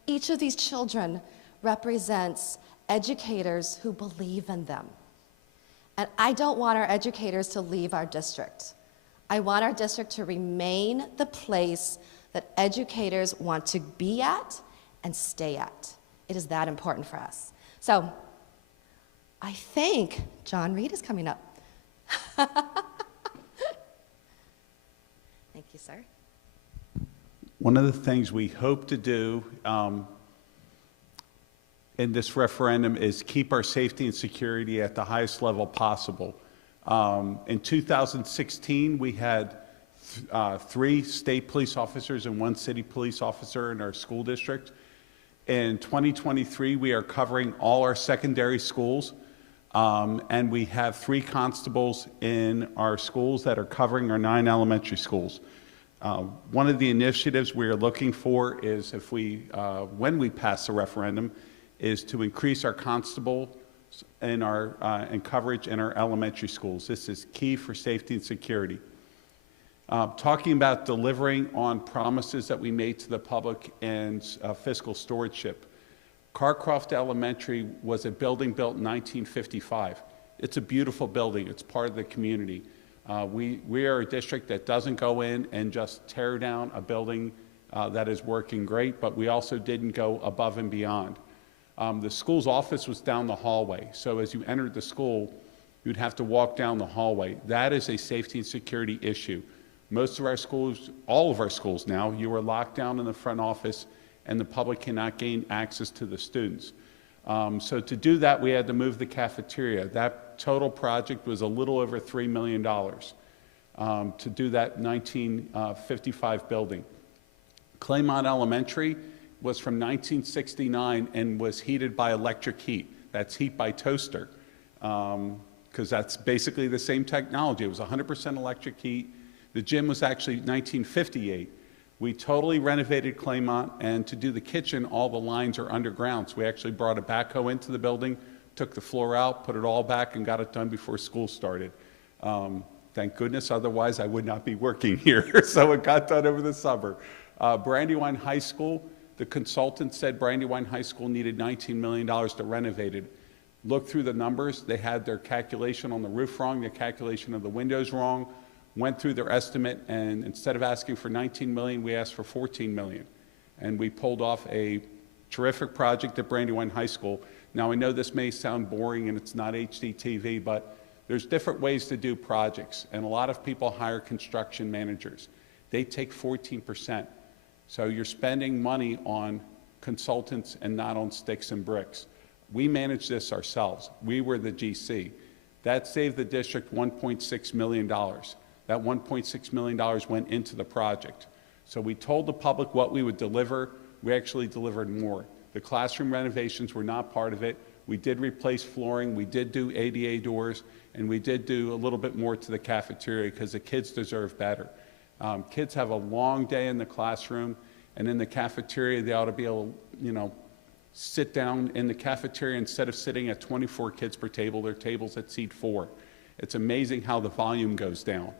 each of these children represents educators who believe in them. And I don't want our educators to leave our district. I want our district to remain the place that educators want to be at and stay at. It is that important for us. So I think John Reed is coming up. Thank you, sir. One of the things we hope to do in this referendum is keep our safety and security at the highest level possible. In 2016, we had 3 state police officers and 1 city police officer in our school district. In 2023, we are covering all our secondary schools, and we have 3 constables in our schools that are covering our 9 elementary schools. One of the initiatives we are looking for is if when we pass the referendum, is to increase our constable in our and coverage in our elementary schools. This is key for safety and security. Talking about delivering on promises that we made to the public and fiscal stewardship. Carcroft Elementary was a building built in 1955. It's a beautiful building. It's part of the community. We are a district that doesn't go in and just tear down a building that is working great, but we also didn't go above and beyond. The school's office was down the hallway, so as you entered the school, you'd have to walk down the hallway. That is a safety and security issue. Most of our schools, all of our schools now, you are locked down in the front office and the public cannot gain access to the students. So to do that, we had to move the cafeteria. That total project was a little over $3 million to do that 1955 building. Claymont Elementary was from 1969 and was heated by electric heat. That's heat by toaster, because that's basically the same technology. It was 100% electric heat. The gym was actually 1958. We totally renovated Claymont, and to do the kitchen, all the lines are underground. So we actually brought a backhoe into the building, took the floor out, put it all back, and got it done before school started. Thank goodness, otherwise I would not be working here. So it got done over the summer. Brandywine High School, the consultant said Brandywine High School needed $19 million to renovate it. Looked through the numbers, they had their calculation on the roof wrong, the calculation of the windows wrong, went through their estimate, and instead of asking for $19 million, we asked for $14 million. And we pulled off a terrific project at Brandywine High School. Now I know this may sound boring and it's not HDTV, but there's different ways to do projects, and a lot of people hire construction managers. They take 14%. So you're spending money on consultants and not on sticks and bricks. We managed this ourselves. We were the GC. That saved the district $1.6 million. That $1.6 million went into the project. So we told the public what we would deliver. We actually delivered more. The classroom renovations were not part of it. We did replace flooring. We did do ADA doors. And we did do a little bit more to the cafeteria because the kids deserve better. Kids have a long day in the classroom, and in the cafeteria, they ought to be able to, sit down in the cafeteria instead of sitting at 24 kids per table. Their tables at seat 4. It's amazing how the volume goes down.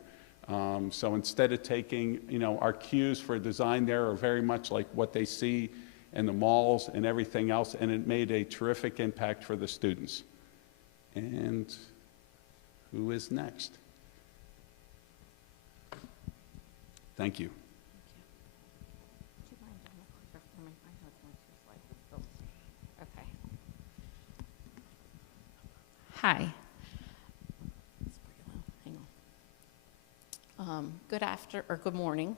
So instead of taking, our cues for design there are very much like what they see in the malls and everything else, and it made a terrific impact for the students. And who is next? Thank you. Okay. Hi. Good morning.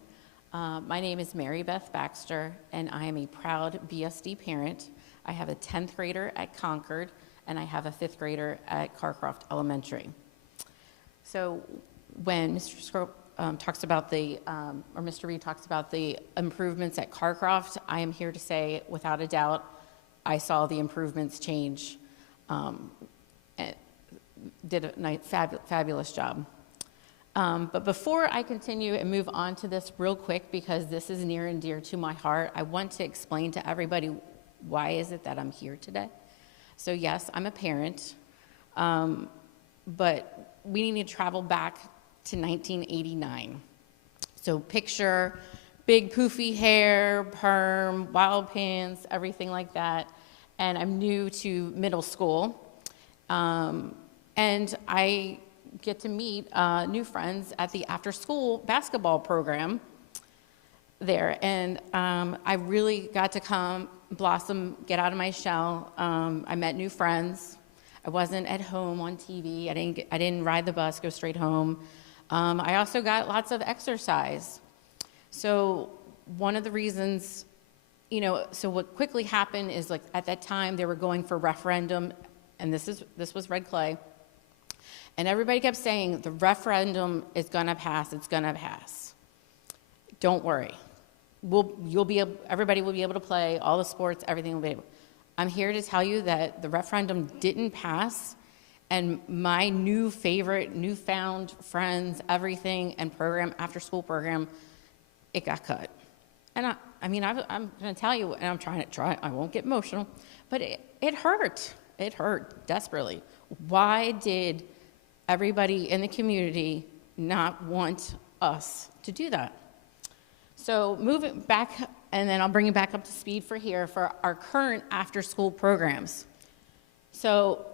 My name is Mary Beth Baxter, and I am a proud BSD parent. I have a 10th grader at Concord, and I have a 5th grader at Carcroft Elementary. So when Mr. Scrope talks about or Mr. Reed talks about the improvements at Carcroft, I am here to say, without a doubt, I saw the improvements change. And did a nice, fabulous job. But before I continue and move on to this real quick, because this is near and dear to my heart, I want to explain to everybody why is it that I'm here today. So yes, I'm a parent, but we need to travel back to 1989. So picture big poofy hair, perm, wild pants, everything like that. and I'm new to middle school. And I get to meet new friends at the after-school basketball program there. And I really got to come, blossom, get out of my shell. I met new friends. I wasn't at home on TV. I didn't ride the bus, go straight home. I also got lots of exercise. So one of the reasons, so what quickly happened is, like, at that time they were going for referendum, and this was red clay. And everybody kept saying, the referendum is gonna pass, it's gonna pass. Don't worry. Everybody will be able to play, all the sports, everything will be able. I'm here to tell you that the referendum didn't pass, and my newfound friends, everything, and program, after school program, it got cut. And I'm gonna tell you, and I'm trying, I won't get emotional, but it hurt. It hurt desperately. Why did everybody in the community not want us to do that? So moving back, and then I'll bring you back up to speed for our current after-school programs. So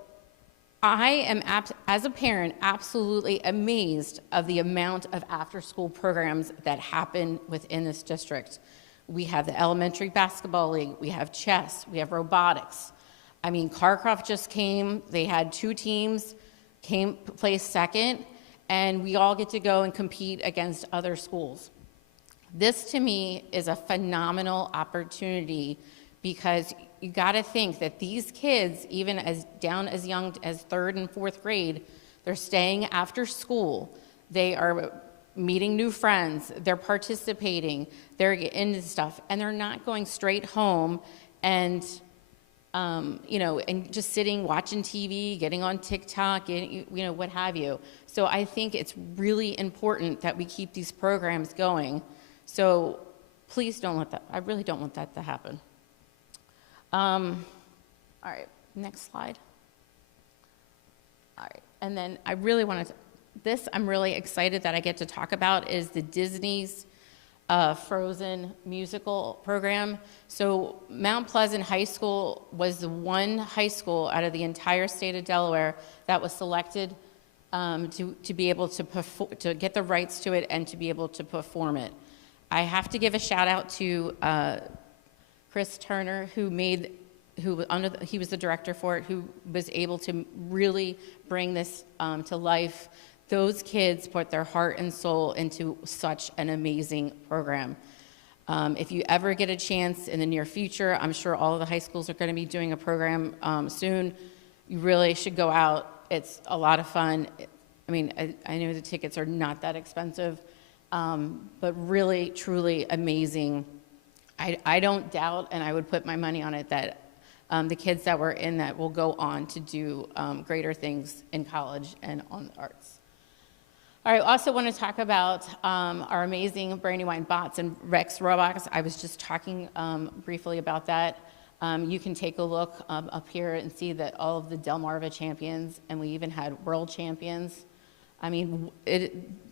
I am, as a parent, absolutely amazed of the amount of after-school programs that happen within this district. We have the elementary basketball league, we have chess, we have robotics. I mean, Carcroft just came, they had 2 teams, placed second, and we all get to go and compete against other schools. This, to me, is a phenomenal opportunity, because you gotta think that these kids, even as young as 3rd and 4th grade, they're staying after school, they are meeting new friends, they're participating, they're into stuff, and they're not going straight home and and just sitting, watching TV, getting on TikTok, what have you. So I think it's really important that we keep these programs going. So please don't let that, I really don't want that to happen. All right, next slide. All right, and then I really want to, I'm really excited that I get to talk about is the Disney's Frozen musical program. So Mount Pleasant High School was the one high school out of the entire state of Delaware that was selected to be able to get the rights to it and to be able to perform it. I have to give a shout out to Chris Turner, he was the director for it, who was able to really bring this to life. Those kids put their heart and soul into such an amazing program. If you ever get a chance in the near future, I'm sure all of the high schools are going to be doing a program soon. You really should go out. It's a lot of fun. I mean, I know the tickets are not that expensive, but really, truly amazing. I don't doubt, and I would put my money on it, that the kids that were in that will go on to do greater things in college and on the arts. All right, I also want to talk about our amazing Brandywine bots and Rex robots. I was just talking briefly about that. You can take a look up here and see that all of the Delmarva champions, and we even had world champions. I mean,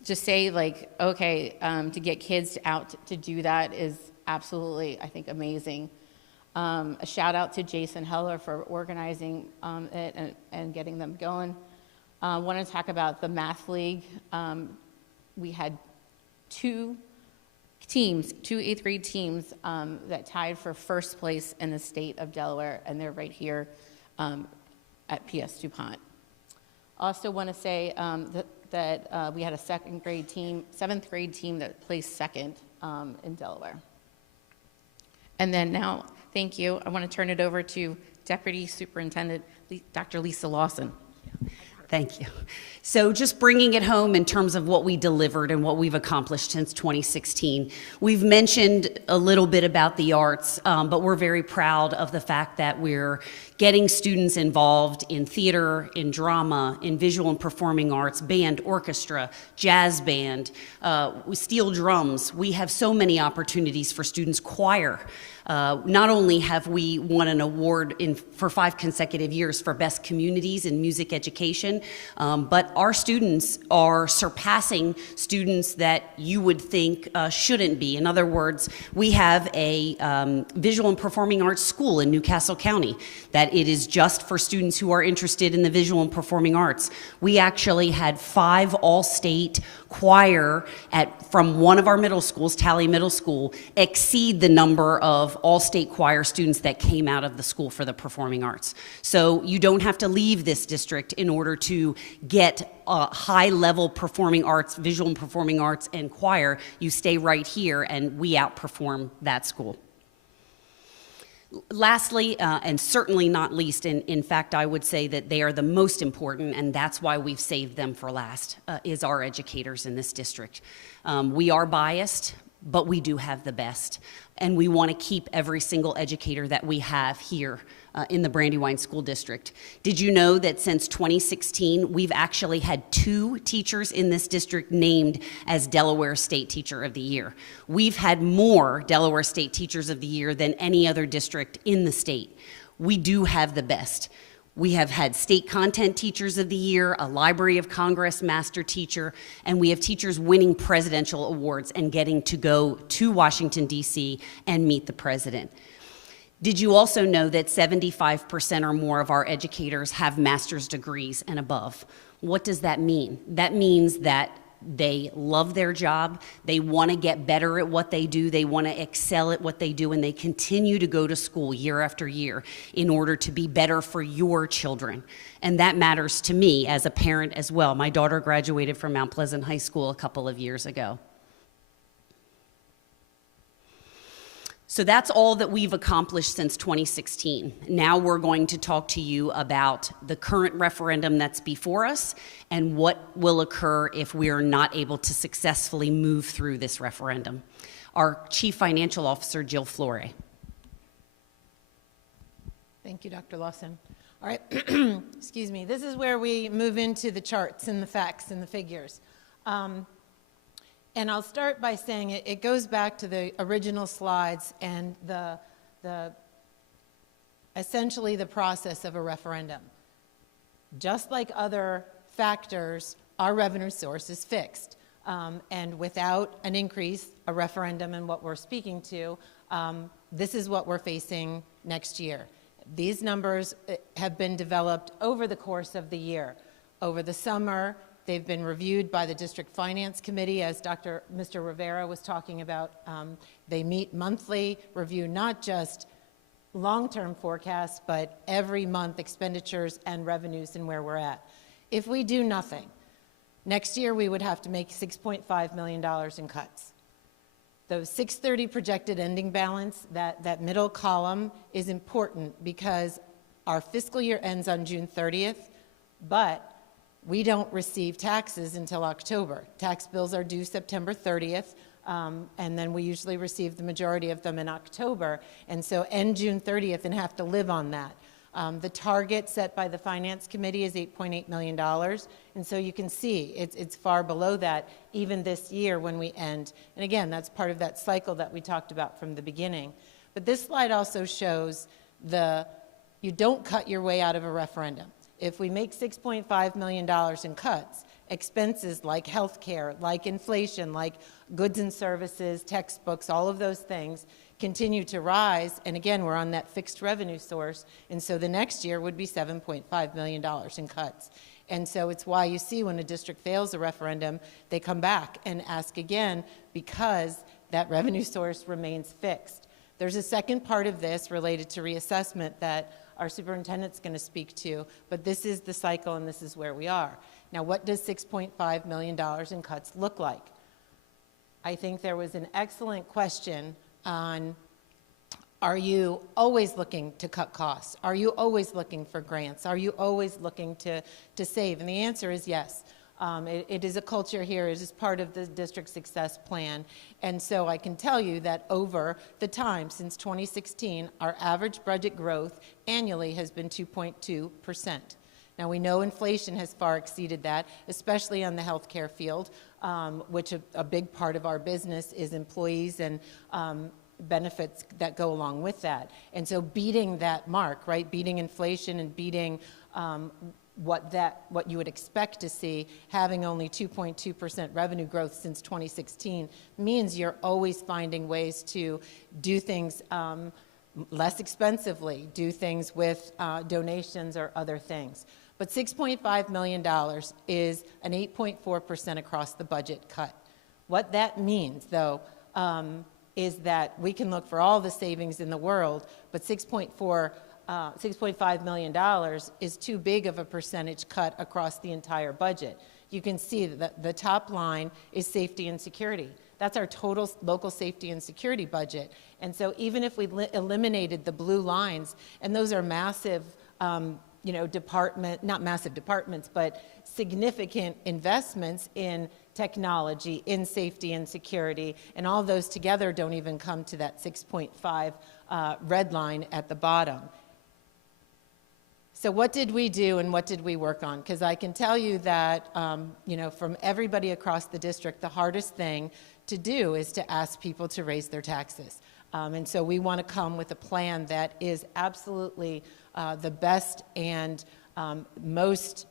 just say, like, okay, to get kids out to do that is absolutely, I think, amazing. A shout out to Jason Heller for organizing it and getting them going. I want to talk about the Math League. We had 2 8th grade teams that tied for first place in the state of Delaware, and they're right here at PS DuPont. Also want to say that we had a 7th grade team that placed second in Delaware. And then now, thank you, I want to turn it over to Deputy Superintendent Dr. Lisa Lawson. Thank you. So just bringing it home in terms of what we delivered and what we've accomplished since 2016. We've mentioned a little bit about the arts, but we're very proud of the fact that we're getting students involved in theater, in drama, in visual and performing arts, band, orchestra, jazz band, steel drums. We have so many opportunities for students. Choir. Not only have we won an award for 5 consecutive years for Best Communities in Music Education, million, but our students are surpassing students that you would think shouldn't be. In other words, we have a visual and performing arts school in Newcastle County that it is just for students who are interested in the visual and performing arts. We actually had 5 all-state choir from one of our middle schools, Tally Middle School, exceed the number of all-state choir students that came out of the school for the performing arts. So you don't have to leave this district in order to get high-level performing arts, visual and performing arts, and choir. You stay right here, and we outperform that school. Lastly, and certainly not least, in fact, I would say that they are the most important, and that's why we've saved them for last, is our educators in this district. We are biased, but we do have the best, and we want to keep every single educator that we have here in the Brandywine School District. Did you know that since 2016, we've actually had 2 teachers in this district named as Delaware State Teacher of the Year? We've had more Delaware State Teachers of the Year than any other district in the state. We do have the best. We have had State Content Teachers of the Year, a Library of Congress Master Teacher, and we have teachers winning presidential awards and getting to go to Washington, D.C. and meet the president. Did you also know that 75% or more of our educators have master's degrees and above? What does that mean? That means that they love their job, they want to get better at what they do, they want to excel at what they do, and they continue to go to school year after year in order to be better for your children. And that matters to me as a parent as well. My daughter graduated from Mount Pleasant High School a couple of years ago. So that's all that we've accomplished since 2016. Now we're going to talk to you about the current referendum that's before us and what will occur if we are not able to successfully move through this referendum. Our Chief Financial Officer, Jill Flore. Thank you, Dr. Lawson. All right, excuse me. This is where we move into the charts and the facts and the figures. And I'll start by saying it goes back to the original slides and essentially the process of a referendum. Just like other factors, our revenue source is fixed. And without an increase, a referendum and what we're speaking to, this is what we're facing next year. These numbers have been developed over the course of the year. Over the summer, they've been reviewed by the District Finance Committee, as Mr. Rivera was talking about. They meet monthly, review not just long-term forecasts, but every month expenditures and revenues and where we're at. If we do nothing, next year we would have to make $6.5 million in cuts. Those 630 projected ending balance, that middle column is important because our fiscal year ends on June 30th, but we don't receive taxes until October. Tax bills are due September 30th, and then we usually receive the majority of them in October, and so end June 30th and have to live on that. The target set by the Finance Committee is $8.8 million, and so you can see it's far below that even this year when we end. And again, that's part of that cycle that we talked about from the beginning. But this slide also shows you don't cut your way out of a referendum. If we make $6.5 million in cuts, expenses like health care, like inflation, like goods and services, textbooks, all of those things continue to rise, and again, we're on that fixed revenue source, and so the next year would be $7.5 million in cuts. And so it's why you see when a district fails a referendum, they come back and ask again because that revenue source remains fixed. There's a second part of this related to reassessment that our superintendent's going to speak to, but this is the cycle and this is where we are. Now, what does $6.5 million in cuts look like? I think there was an excellent question on, are you always looking to cut costs? Are you always looking for grants? Are you always looking to save? And the answer is yes. It is a culture here. It is part of the district success plan. And so I can tell you that over the time since 2016, our average budget growth annually has been 2.2%. Now, we know inflation has far exceeded that, especially on the healthcare field, which a big part of our business is employees and benefits that go along with that. And so beating that mark, right, beating inflation and beating what you would expect to see, having only 2.2% revenue growth since 2016 means you're always finding ways to do things less expensively, do things with donations or other things. But $6.5 million is an 8.4% across the budget cut. What that means, though, is that we can look for all the savings in the world, but $6.5 million is too big of a percentage cut across the entire budget. You can see that the top line is safety and security. That's our total local safety and security budget. And so even if we eliminated the blue lines, and those are massive, not massive departments, but significant investments in technology, in safety and security, and all those together don't even come to that 6.5 red line at the bottom. So what did we do and what did we work on? Because I can tell you that, from everybody across the district, the hardest thing to do is to ask people to raise their taxes. And so we want to come with a plan that is absolutely the best and most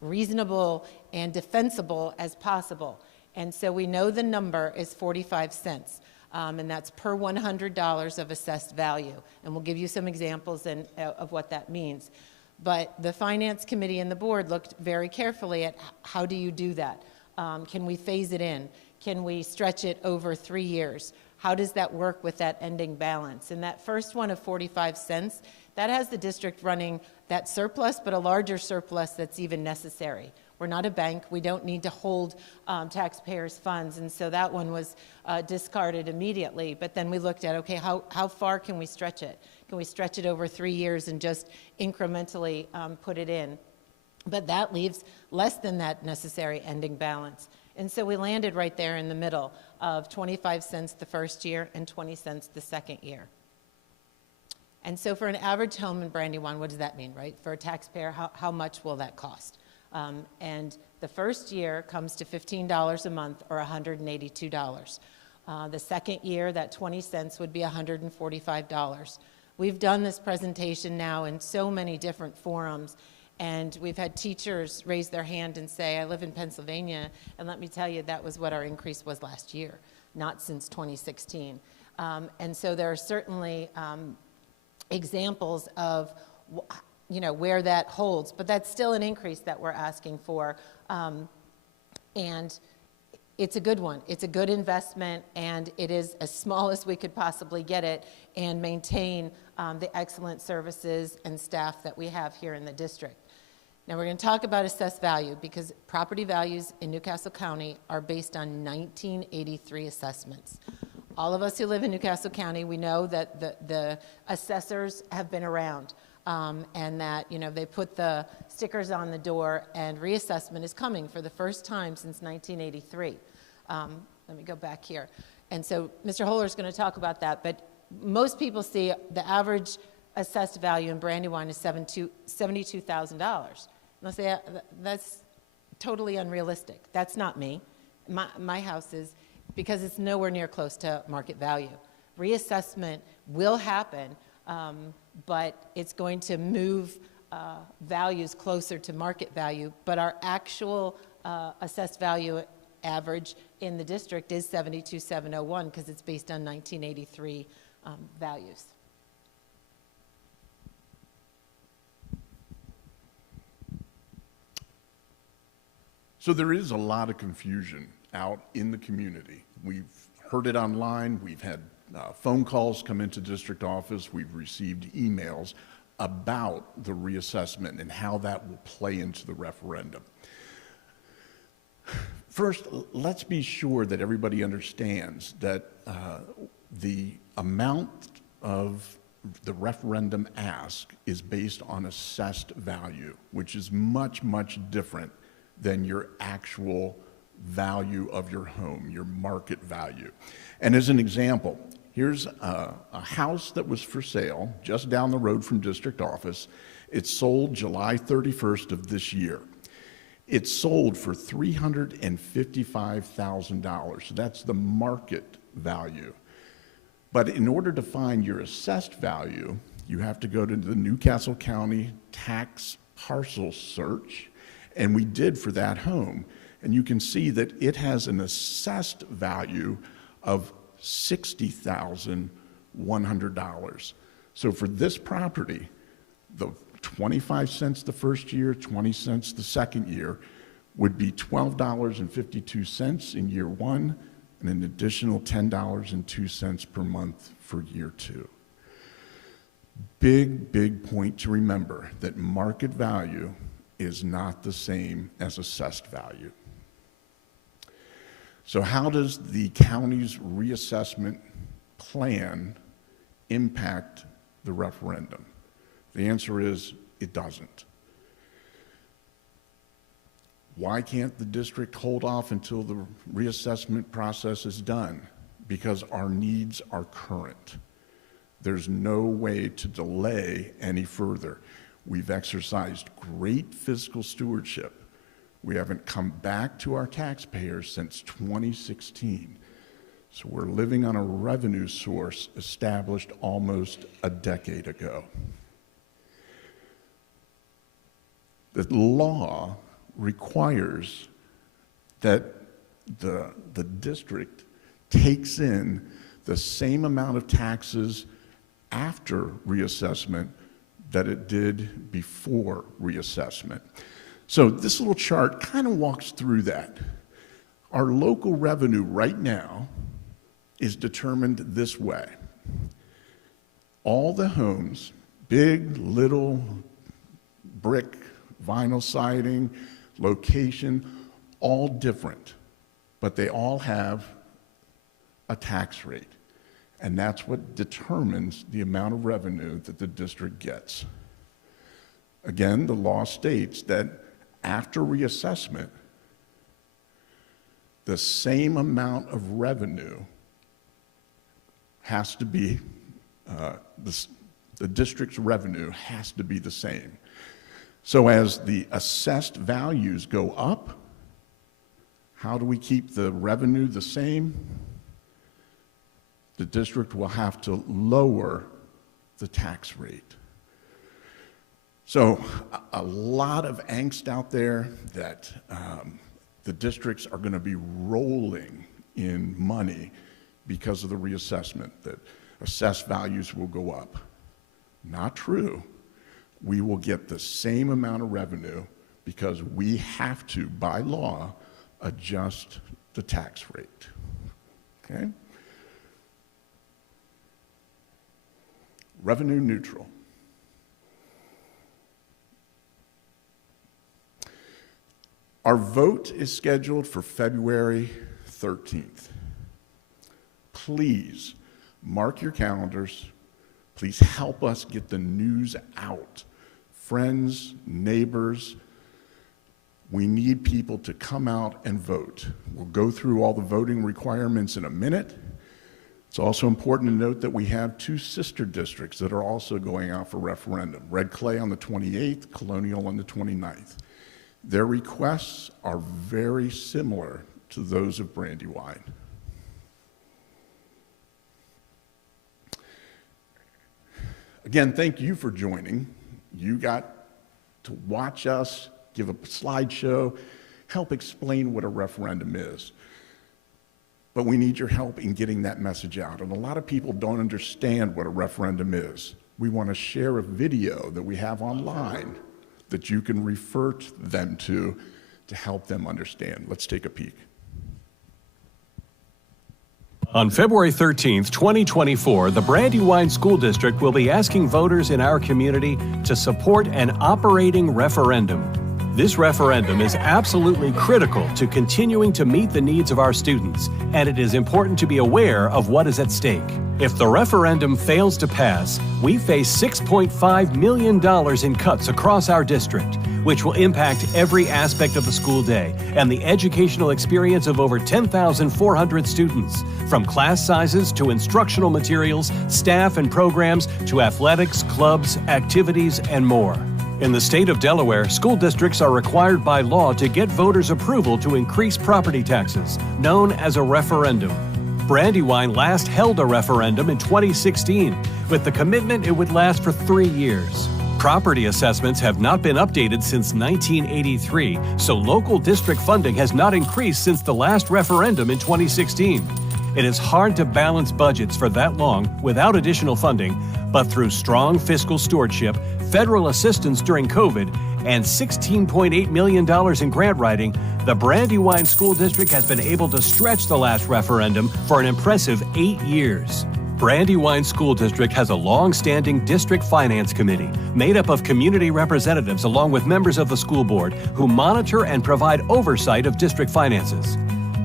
reasonable and defensible as possible. And so we know the number is 45 cents. And that's per $100 of assessed value. And we'll give you some examples of what that means. But the Finance Committee and the board looked very carefully at how do you do that? Can we phase it in? Can we stretch it over 3 years? How does that work with that ending balance? And that first one of 45 cents, that has the district running that surplus, but a larger surplus that's even necessary. We're not a bank. We don't need to hold taxpayers' funds. And so that one was discarded immediately. But then we looked at, okay, how far can we stretch it? Can we stretch it over 3 years and just incrementally put it in? But that leaves less than that necessary ending balance. And so we landed right there in the middle of 25 cents the first year and 20 cents the second year. And so for an average home in Brandywine, what does that mean, right? For a taxpayer, how much will that cost? And the first year comes to $15 a month or $182. The second year, that 20 cents would be $145. We've done this presentation now in so many different forums, and we've had teachers raise their hand and say, I live in Pennsylvania, and let me tell you, that was what our increase was last year, not since 2016. And so there are certainly examples of where that holds, but that's still an increase that we're asking for. And it's a good one. It's a good investment, and it is as small as we could possibly get it and maintain the excellent services and staff that we have here in the district. Now we're going to talk about assessed value because property values in Newcastle County are based on 1983 assessments. All of us who live in Newcastle County, we know that the assessors have been around. And that, they put the stickers on the door, and reassessment is coming for the first time since 1983. Let me go back here. And so Mr. Holler is going to talk about that, but most people see the average assessed value in Brandywine is $72,000. And they'll say, that's totally unrealistic. That's not me. My house is, because it's nowhere near close to market value. Reassessment will happen, but it's going to move values closer to market value. But our actual assessed value average in the district is $72,701 because it's based on 1983 values. So there is a lot of confusion out in the community. We've heard it online. We've had phone calls come into district office. We've received emails about the reassessment and how that will play into the referendum. First, let's be sure that everybody understands that the amount of the referendum ask is based on assessed value, which is much, much different than your actual value of your home, your market value. And as an example, here's a house that was for sale just down the road from district office. It sold July 31st of this year. It sold for $355,000. That's the market value. But in order to find your assessed value, you have to go to the Newcastle County tax parcel search, and we did for that home. And you can see that it has an assessed value of $60,100. So for this property, the 25 cents the first year, 20 cents the second year, would be $12.52 in year one, and an additional $10.02 per month for year two. Big point to remember that market value is not the same as assessed value. So how does the county's reassessment plan impact the referendum? The answer is it doesn't. Why can't the district hold off until the reassessment process is done? Because our needs are current. There's no way to delay any further. We've exercised great fiscal stewardship. We haven't come back to our taxpayers since 2016. So we're living on a revenue source established almost a decade ago. The law requires that the district takes in the same amount of taxes after reassessment that it did before reassessment. So this little chart kind of walks through that. Our local revenue right now is determined this way. All the homes, big, little, brick, vinyl siding, location, all different, but they all have a tax rate. And that's what determines the amount of revenue that the district gets. Again, the law states that after reassessment, the same amount of revenue has to be, the district's revenue has to be the same. So as the assessed values go up, how do we keep the revenue the same? The district will have to lower the tax rate. So a lot of angst out there that the districts are going to be rolling in money because of the reassessment, that assessed values will go up. Not true. We will get the same amount of revenue because we have to, by law, adjust the tax rate. Okay? Revenue neutral. Our vote is scheduled for February 13th. Please mark your calendars. Please help us get the news out. Friends, neighbors, we need people to come out and vote. We'll go through all the voting requirements in a minute. It's also important to note that we have two sister districts that are also going out for referendum. Red Clay on the 28th, Colonial on the 29th. Their requests are very similar to those of Brandywine. Again, thank you for joining. You got to watch us give a slideshow, help explain what a referendum is. But we need your help in getting that message out. And a lot of people don't understand what a referendum is. We want to share a video that we have online that you can refer them to help them understand. Let's take a peek. On February 13th, 2024, the Brandywine School District will be asking voters in our community to support an operating referendum. This referendum is absolutely critical to continuing to meet the needs of our students, and it is important to be aware of what is at stake. If the referendum fails to pass, we face $6.5 million in cuts across our district, which will impact every aspect of the school day and the educational experience of over 10,400 students, from class sizes to instructional materials, staff and programs, to athletics, clubs, activities, and more. In the state of Delaware, school districts are required by law to get voters' approval to increase property taxes, known as a referendum. Brandywine last held a referendum in 2016, with the commitment it would last for 3 years. Property assessments have not been updated since 1983, so local district funding has not increased since the last referendum in 2016. It is hard to balance budgets for that long without additional funding, but through strong fiscal stewardship, federal assistance during COVID, and $16.8 million in grant writing, the Brandywine School District has been able to stretch the last referendum for an impressive 8 years. Brandywine School District has a long-standing district finance committee made up of community representatives along with members of the school board who monitor and provide oversight of district finances.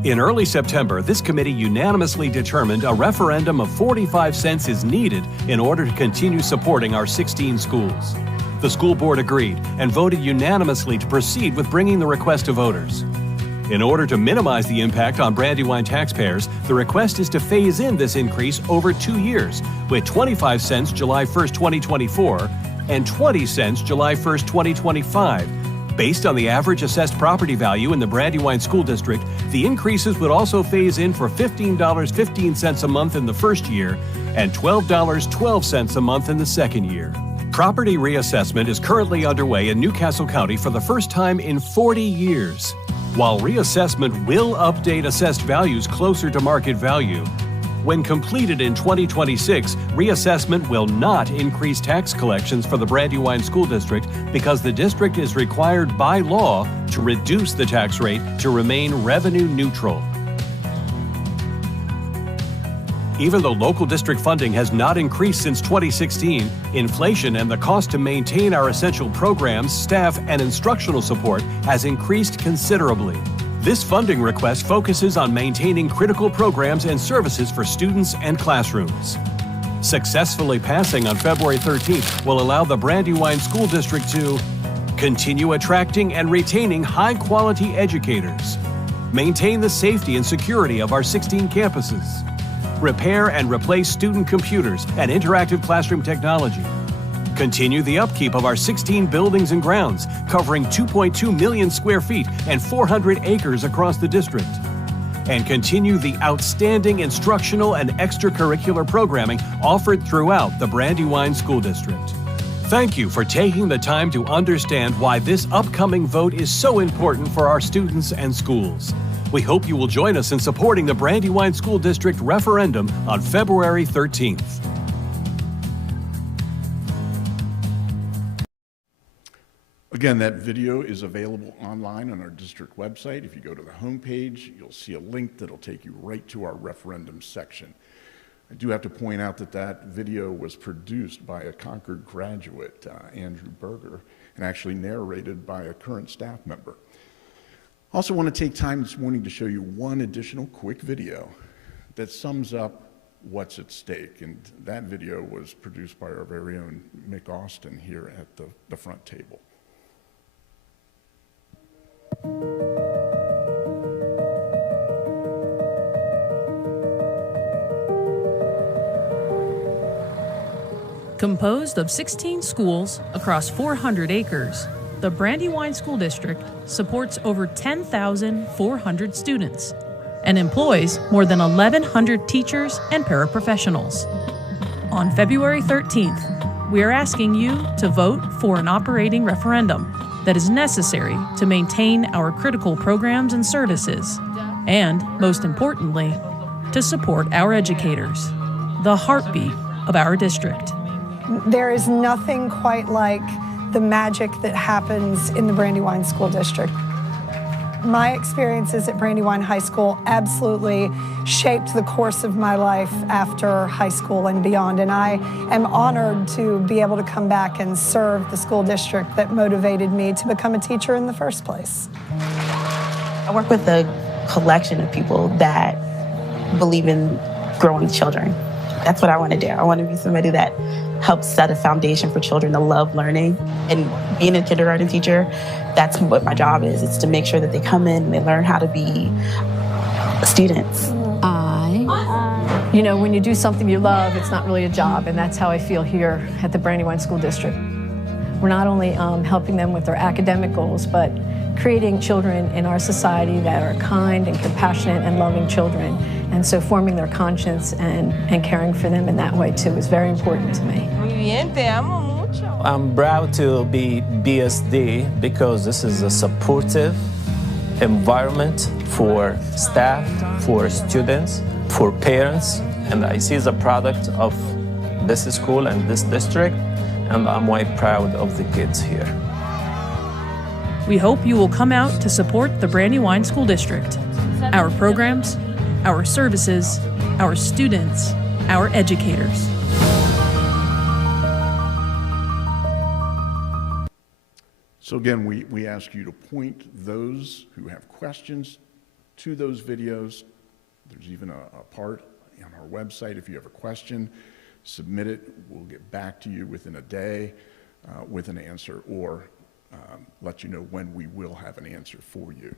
In early September, this committee unanimously determined a referendum of 45 cents is needed in order to continue supporting our 16 schools. The school board agreed and voted unanimously to proceed with bringing the request to voters. In order to minimize the impact on Brandywine taxpayers, the request is to phase in this increase over 2 years, with 25 cents July 1st, 2024 and 20 cents July 1st, 2025. Based on the average assessed property value in the Brandywine School District, the increases would also phase in for $15.15 a month in the first year and $12.12 a month in the second year. Property reassessment is currently underway in Newcastle County for the first time in 40 years. While reassessment will update assessed values closer to market value, when completed in 2026, reassessment will not increase tax collections for the Brandywine School District because the district is required by law to reduce the tax rate to remain revenue neutral. Even though local district funding has not increased since 2016, inflation and the cost to maintain our essential programs, staff, and instructional support has increased considerably. This funding request focuses on maintaining critical programs and services for students and classrooms. Successfully passing on February 13th will allow the Brandywine School District to continue attracting and retaining high-quality educators, maintain the safety and security of our 16 campuses, repair and replace student computers and interactive classroom technology, continue the upkeep of our 16 buildings and grounds, covering 2.2 million square feet and 400 acres across the district, and continue the outstanding instructional and extracurricular programming offered throughout the Brandywine School District. Thank you for taking the time to understand why this upcoming vote is so important for our students and schools. We hope you will join us in supporting the Brandywine School District referendum on February 13th. Again, that video is available online on our district website. If you go to the homepage, you'll see a link that'll take you right to our referendum section. I do have to point out that that video was produced by a Concord graduate, Andrew Berger, and actually narrated by a current staff member. I also want to take time this morning to show you one additional quick video that sums up what's at stake. And that video was produced by our very own Mick Austin here at the front table. Composed of 16 schools across 400 acres, the Brandywine School District supports over 10,400 students and employs more than 1,100 teachers and paraprofessionals. On February 13th, we are asking you to vote for an operating referendum that is necessary to maintain our critical programs and services, and, most importantly, to support our educators, the heartbeat of our district. There is nothing quite like the magic that happens in the Brandywine School District. My experiences at Brandywine High School absolutely shaped the course of my life after high school and beyond, and I am honored to be able to come back and serve the school district that motivated me to become a teacher in the first place. I work with a collection of people that believe in growing children. That's what I want to do. I want to be somebody that helps set a foundation for children to love learning. And being a kindergarten teacher, that's what my job is. It's to make sure that they come in and they learn how to be students. You know, when you do something you love, it's not really a job, and that's how I feel here at the Brandywine School District. We're not only helping them with their academic goals, but creating children in our society that are kind and compassionate and loving children. And so forming their conscience and caring for them in that way too is very important to me. Muy bien, te amo mucho. I'm proud to be BSD because this is a supportive environment for staff, for students, for parents, and I see the product of this school and this district, and I'm quite proud of the kids here. We hope you will come out to support the Brandywine School District, our programs, our services, our students, our educators. So again, we ask you to point those who have questions to those videos. There's even a part on our website. If you have a question, submit it. We'll get back to you within a day with an answer, or let you know when we will have an answer for you.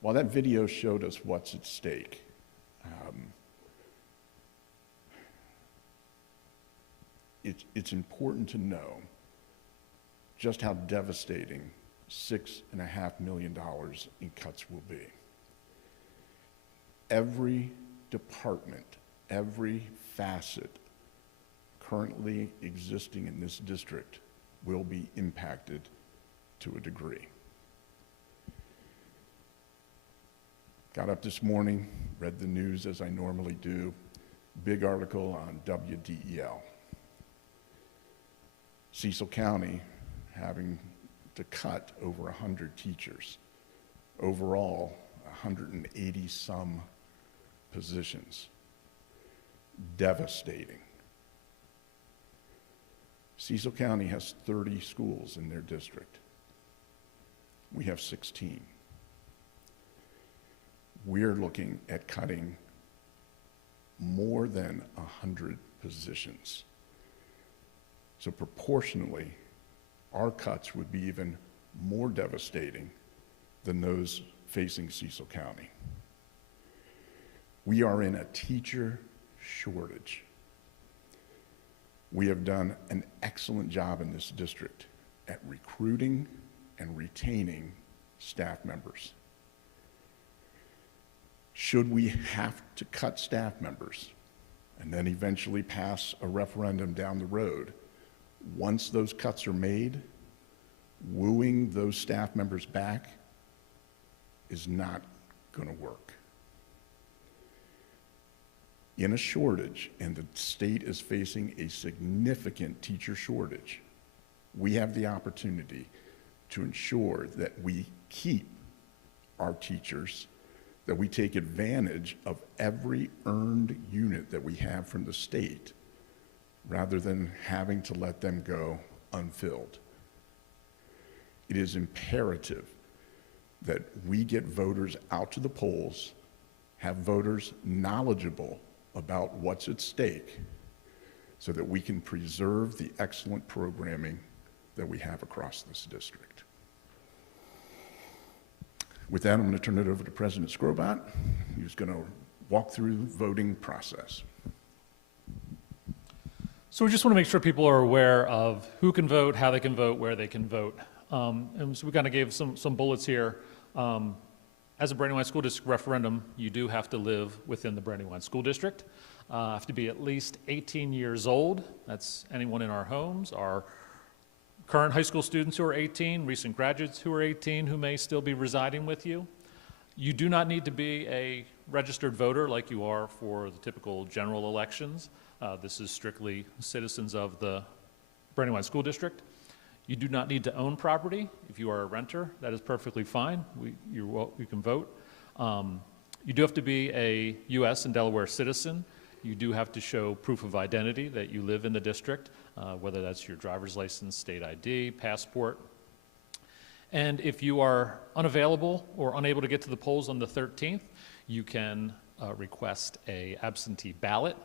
While that video showed us what's at stake, it's important to know just how devastating $6.5 million in cuts will be. Every department, every facet currently existing in this district will be impacted to a degree. Got up this morning, read the news as I normally do, big article on WDEL. Cecil County having to cut over 100 teachers. Overall, 180 some positions. Devastating. Cecil County has 30 schools in their district. We have 16. We're looking at cutting more than 100 positions. So proportionally, our cuts would be even more devastating than those facing Cecil County. We are in a teacher shortage. We have done an excellent job in this district at recruiting and retaining staff members. Should we have to cut staff members and then eventually pass a referendum down the road, once those cuts are made, wooing those staff members back is not going to work. In a shortage, and the state is facing a significant teacher shortage, we have the opportunity to ensure that we keep our teachers, that we take advantage of every earned unit that we have from the state, rather than having to let them go unfilled. It is imperative that we get voters out to the polls, have voters knowledgeable about what's at stake, so that we can preserve the excellent programming that we have across this district. With that, I'm going to turn it over to President Scrobot, who's going to walk through the voting process. So we just want to make sure people are aware of who can vote, how they can vote, where they can vote. And so we kind of gave some bullets here. As a Brandywine School District referendum, you do have to live within the Brandywine School District. Have to be at least 18 years old. That's anyone in our homes, our current high school students who are 18, recent graduates who are 18 who may still be residing with you. You do not need to be a registered voter like you are for the typical general elections. This is strictly citizens of the Brandywine School District. You do not need to own property. If you are a renter, that is perfectly fine. You can vote. You do have to be a U.S. and Delaware citizen. You do have to show proof of identity that you live in the district, whether that's your driver's license, state ID, passport. And if you are unavailable or unable to get to the polls on the 13th, you can request an absentee ballot.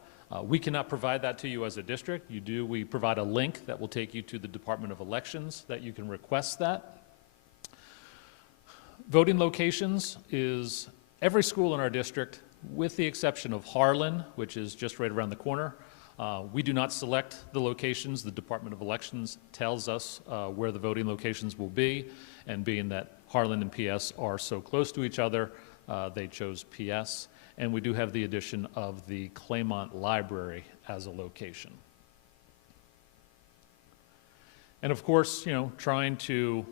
We cannot provide that to you as a district. We provide a link that will take you to the Department of Elections that you can request that. Voting locations is every school in our district, with the exception of Harlan, which is just right around the corner. We do not select the locations. The Department of Elections tells us where the voting locations will be, and being that Harlan and PS are so close to each other, they chose PS. And we do have the addition of the Claymont Library as a location. And of course, trying to,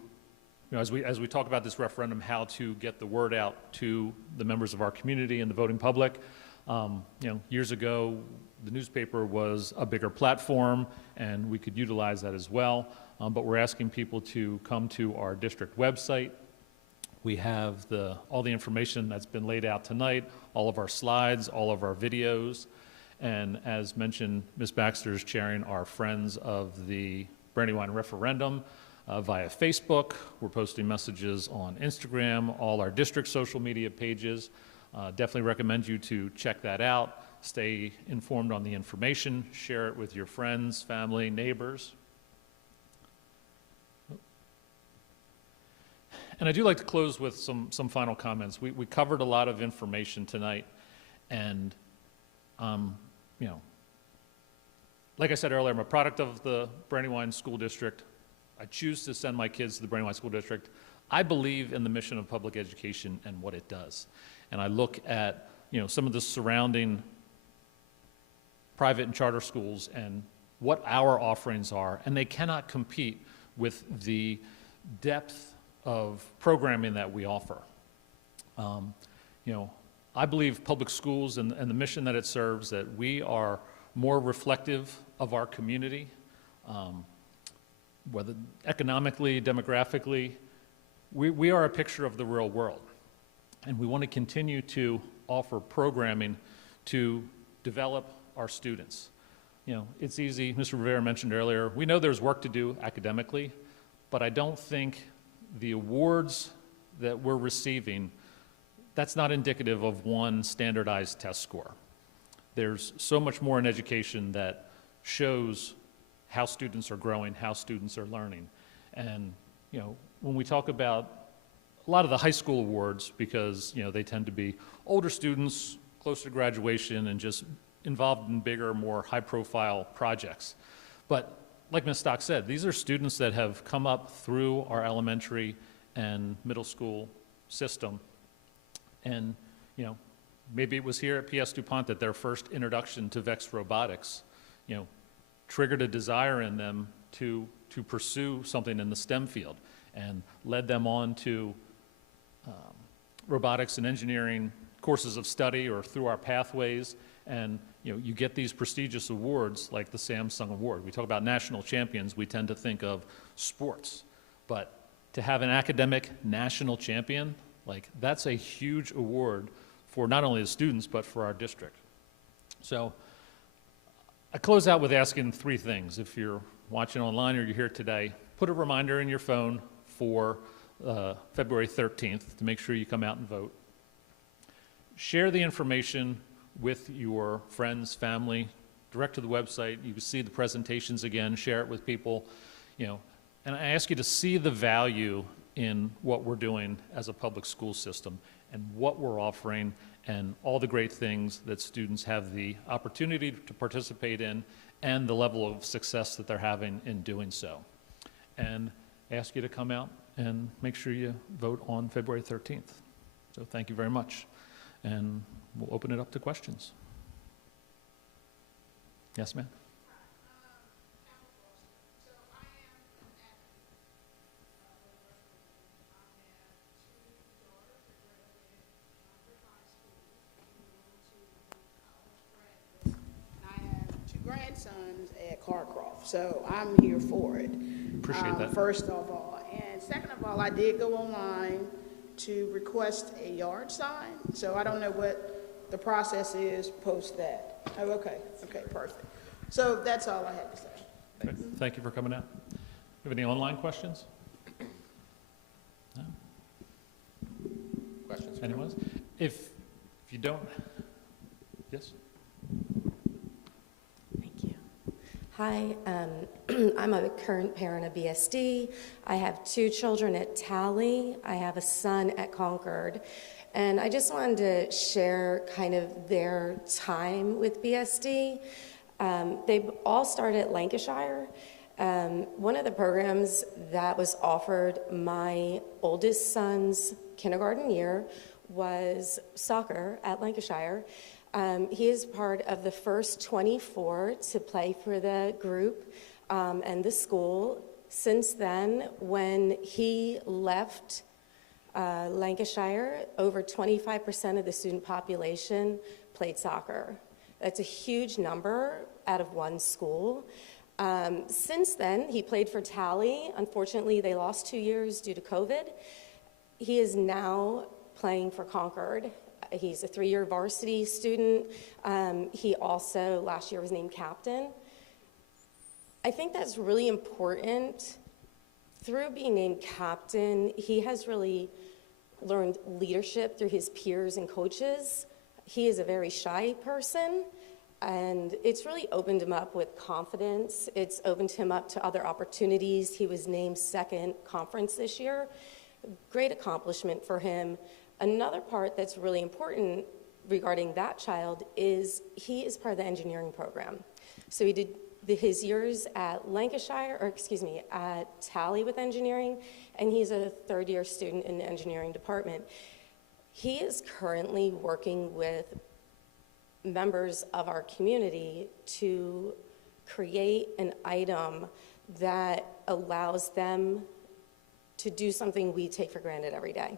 as we talk about this referendum, how to get the word out to the members of our community and the voting public. Years ago, the newspaper was a bigger platform, and we could utilize that as well. But we're asking people to come to our district website. We have all the information that's been laid out tonight, all of our slides, all of our videos. And as mentioned, Ms. Baxter is chairing our Friends of the Brandywine Referendum via Facebook. We're posting messages on Instagram, all our district social media pages. Definitely recommend you to check that out. Stay informed on the information. Share it with your friends, family, neighbors. And I do like to close with some final comments. We covered a lot of information tonight, and like I said earlier, I'm a product of the Brandywine School District. I choose to send my kids to the Brandywine School District. I believe in the mission of public education and what it does. And I look at some of the surrounding private and charter schools and what our offerings are, and they cannot compete with the depth of programming that we offer. I believe public schools and the mission that it serves, that we are more reflective of our community, whether economically, demographically. We are a picture of the real world, and we want to continue to offer programming to develop our students. It's easy, Mr. Rivera mentioned earlier, we know there's work to do academically, but I don't think the awards that we're receiving, that's not indicative of one standardized test score. There's so much more in education that shows how students are growing, how students are learning. And when we talk about a lot of the high school awards, because they tend to be older students, close to graduation, and just involved in bigger, more high-profile projects. But like Ms. Stock said, these are students that have come up through our elementary and middle school system. And, maybe it was here at PS DuPont that their first introduction to VEX robotics, triggered a desire in them to pursue something in the STEM field and led them on to robotics and engineering courses of study or through our pathways. And you get these prestigious awards like the Samsung Award. We talk about national champions, we tend to think of sports. But to have an academic national champion, that's a huge award for not only the students, but for our district. So I close out with asking three things. If you're watching online or you're here today, put a reminder in your phone for February 13th to make sure you come out and vote. Share the information with your friends, family, direct to the website. You can see the presentations again, share it with people, and I ask you to see the value in what we're doing as a public school system and what we're offering and all the great things that students have the opportunity to participate in and the level of success that they're having in doing so. And I ask you to come out and make sure you vote on February 13th. So thank you very much. And we'll open it up to questions. Yes, ma'am? Grandsons at Carcroft, so I'm here for it. Appreciate that. First of all, and second of all, I did go online to request a yard sign, so I don't know what the process is post that. Oh, okay, perfect. So that's all I had to say. Okay. Thank you for coming out. You have any online questions? No? Questions? Anyone? If you don't, yes? Hi, I'm a current parent of BSD. I have 2 children at Tally. I have a son at Concord. And I just wanted to share kind of their time with BSD. They all started at Lancashire. One of the programs that was offered my oldest son's kindergarten year was soccer at Lancashire. He is part of the first 24 to play for the group and the school. Since then, when he left Lancashire, over 25% of the student population played soccer. That's a huge number out of one school. Since then, he played for Tally. Unfortunately, they lost 2 years due to COVID. He is now playing for Concord. He's a 3-year varsity student. He also, last year, was named captain. I think that's really important. Through being named captain, he has really learned leadership through his peers and coaches. He is a very shy person, and it's really opened him up with confidence. It's opened him up to other opportunities. He was named second conference this year. Great accomplishment for him. Another part that's really important regarding that child is he is part of the engineering program. So he did his years at at Tally with engineering, and he's a third-year student in the engineering department. He is currently working with members of our community to create an item that allows them to do something we take for granted every day.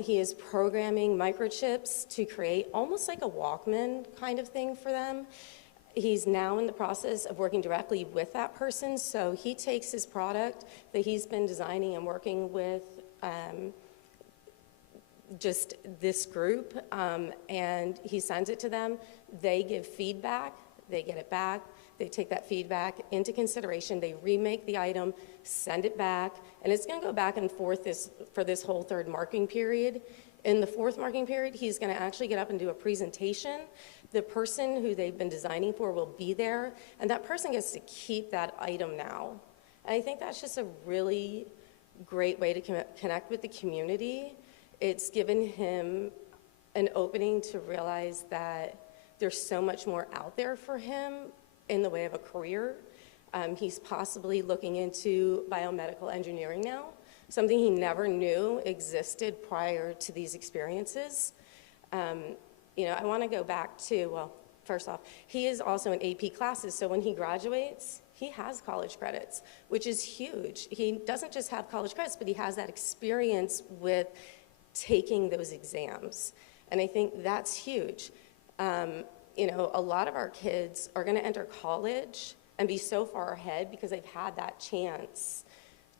He is programming microchips to create almost like a Walkman kind of thing for them. He's now in the process of working directly with that person, so he takes his product that he's been designing and working with just this group, and he sends it to them. They give feedback, they get it back, they take that feedback into consideration, they remake the item, send it back, and it's gonna go back and forth for this whole third marking period. In the fourth marking period, he's gonna actually get up and do a presentation. The person who they've been designing for will be there, and that person gets to keep that item now. And I think that's just a really great way to connect with the community. It's given him an opening to realize that there's so much more out there for him in the way of a career. He's possibly looking into biomedical engineering now, something he never knew existed prior to these experiences. I want to go back to, well, first off, he is also in AP classes, so when he graduates, he has college credits, which is huge. He doesn't just have college credits, but he has that experience with taking those exams, and I think that's huge. A lot of our kids are going to enter college and be so far ahead because they've had that chance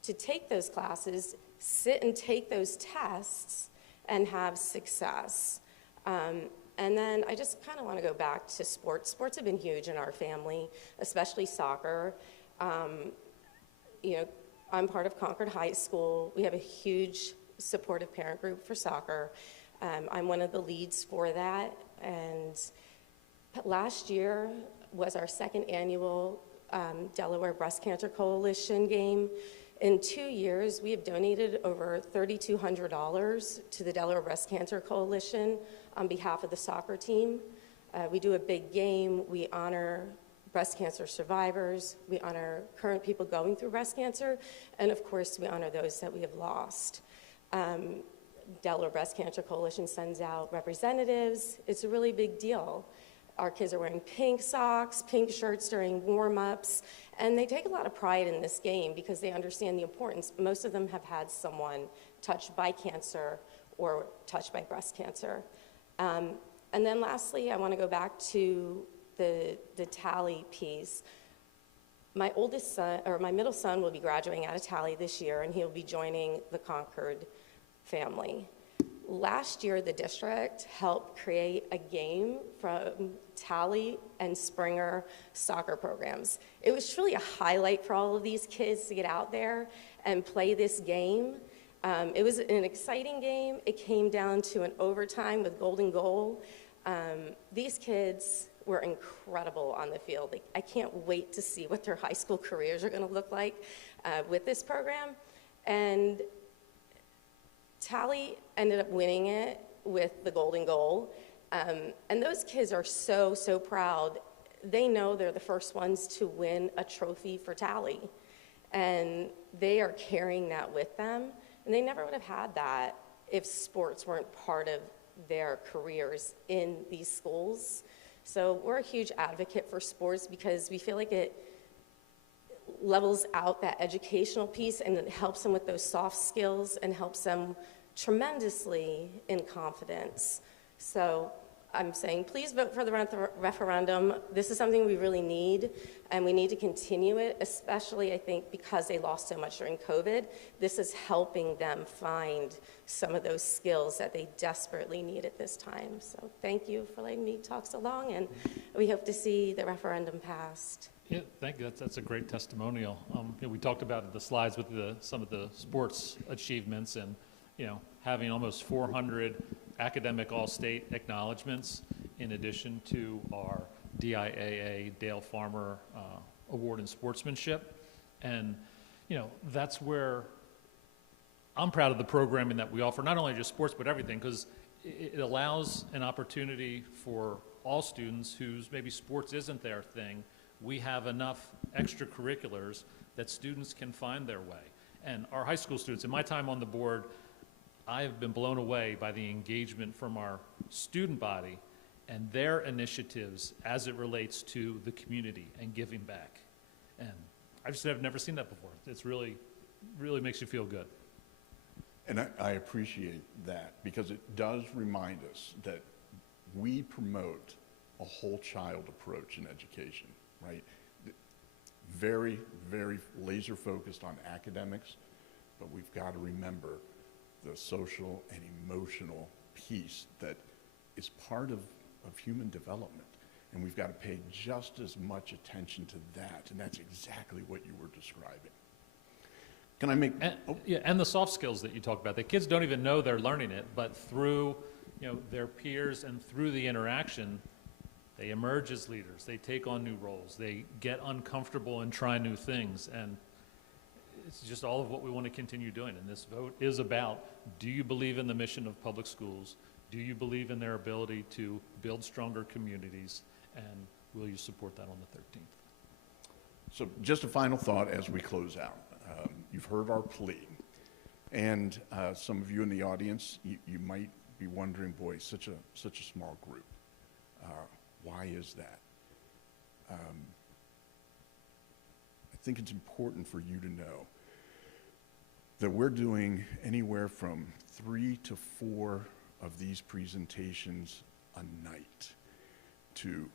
to take those classes, sit and take those tests, and have success. And then I just kind of want to go back to sports. Sports have been huge in our family, especially soccer. I'm part of Concord High School. We have a huge supportive parent group for soccer. I'm one of the leads for that. And last year was our second annual Delaware Breast Cancer Coalition game. In 2 years, we have donated over $3,200 to the Delaware Breast Cancer Coalition on behalf of the soccer team. We do a big game. We honor breast cancer survivors. We honor current people going through breast cancer. And of course, we honor those that we have lost. Delaware Breast Cancer Coalition sends out representatives. It's a really big deal. Our kids are wearing pink socks, pink shirts during warm-ups, and they take a lot of pride in this game because they understand the importance. Most of them have had someone touched by cancer or touched by breast cancer. And then lastly, I want to go back to the Tally piece. My oldest son, or my middle son, will be graduating out of Tally this year, and he'll be joining the Concord family. Last year, the district helped create a game from Tally and Springer soccer programs. It was truly a highlight for all of these kids to get out there and play this game. It was an exciting game. It came down to an overtime with golden goal. These kids were incredible on the field. I can't wait to see what their high school careers are going to look like with this program. And Tally ended up winning it with the golden goal. And those kids are so, so proud. They know they're the first ones to win a trophy for Tally. And they are carrying that with them. And they never would have had that if sports weren't part of their careers in these schools. So we're a huge advocate for sports because we feel like it levels out that educational piece and it helps them with those soft skills and helps them tremendously in confidence. So I'm saying please vote for the referendum. This is something we really need, and we need to continue it, especially I think because they lost so much during COVID. This is helping them find some of those skills that they desperately need at this time. So thank you for letting me talk so long, and we hope to see the referendum passed. Yeah, thank you. That's a great testimonial. We talked about the slides with some of the sports achievements, and having almost 400 academic all-state acknowledgments in addition to our DIAA Dale Farmer Award in Sportsmanship. And that's where I'm proud of the programming that we offer, not only just sports but everything, because it allows an opportunity for all students whose maybe sports isn't their thing. We have enough extracurriculars that students can find their way. And our high school students, in my time on the board, I have been blown away by the engagement from our student body and their initiatives as it relates to the community and giving back. And I've never seen that before. It's really makes you feel good. And I appreciate that because it does remind us that we promote a whole child approach in education, right? Very, very laser focused on academics, but we've got to remember the social and emotional piece that is part of human development. And we've got to pay just as much attention to that. And that's exactly what you were describing. Can I make... And the soft skills that you talk about. The kids don't even know they're learning it, but through their peers and through the interaction, they emerge as leaders. They take on new roles. They get uncomfortable and try new things. And it's just all of what we want to continue doing. And this vote is about, do you believe in the mission of public schools? Do you believe in their ability to build stronger communities? And will you support that on the 13th? So just a final thought as we close out. You've heard our plea. And some of you in the audience, you might be wondering, boy, such a small group. Why is that? I think it's important for you to know that we're doing anywhere from 3 to 4 of these presentations a night to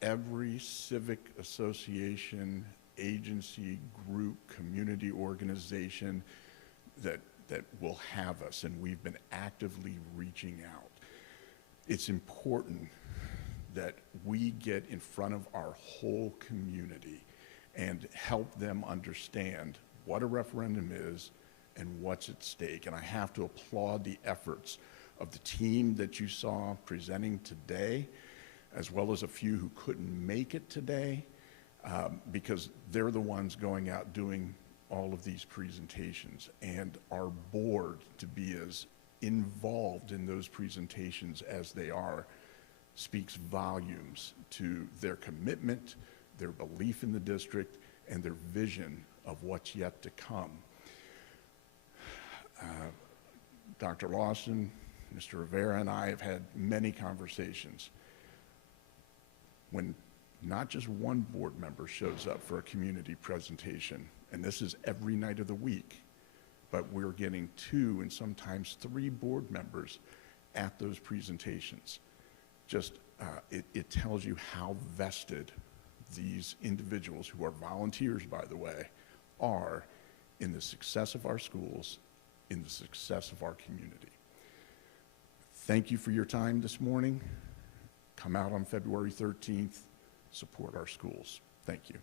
every civic association, agency, group, community organization that will have us, and we've been actively reaching out. It's important that we get in front of our whole community and help them understand what a referendum is and what's at stake. And I have to applaud the efforts of the team that you saw presenting today, as well as a few who couldn't make it today, because they're the ones going out doing all of these presentations. And our board to be as involved in those presentations as they are speaks volumes to their commitment, their belief in the district, and their vision of what's yet to come. Dr. Lawson, Mr. Rivera, and I have had many conversations. When not just one board member shows up for a community presentation, and this is every night of the week, but we're getting 2 and sometimes 3 board members at those presentations. Just, it tells you how vested these individuals, who are volunteers, by the way, are in the success of our schools, in the success of our community. Thank you for your time this morning. Come out on February 13th, support our schools. Thank you.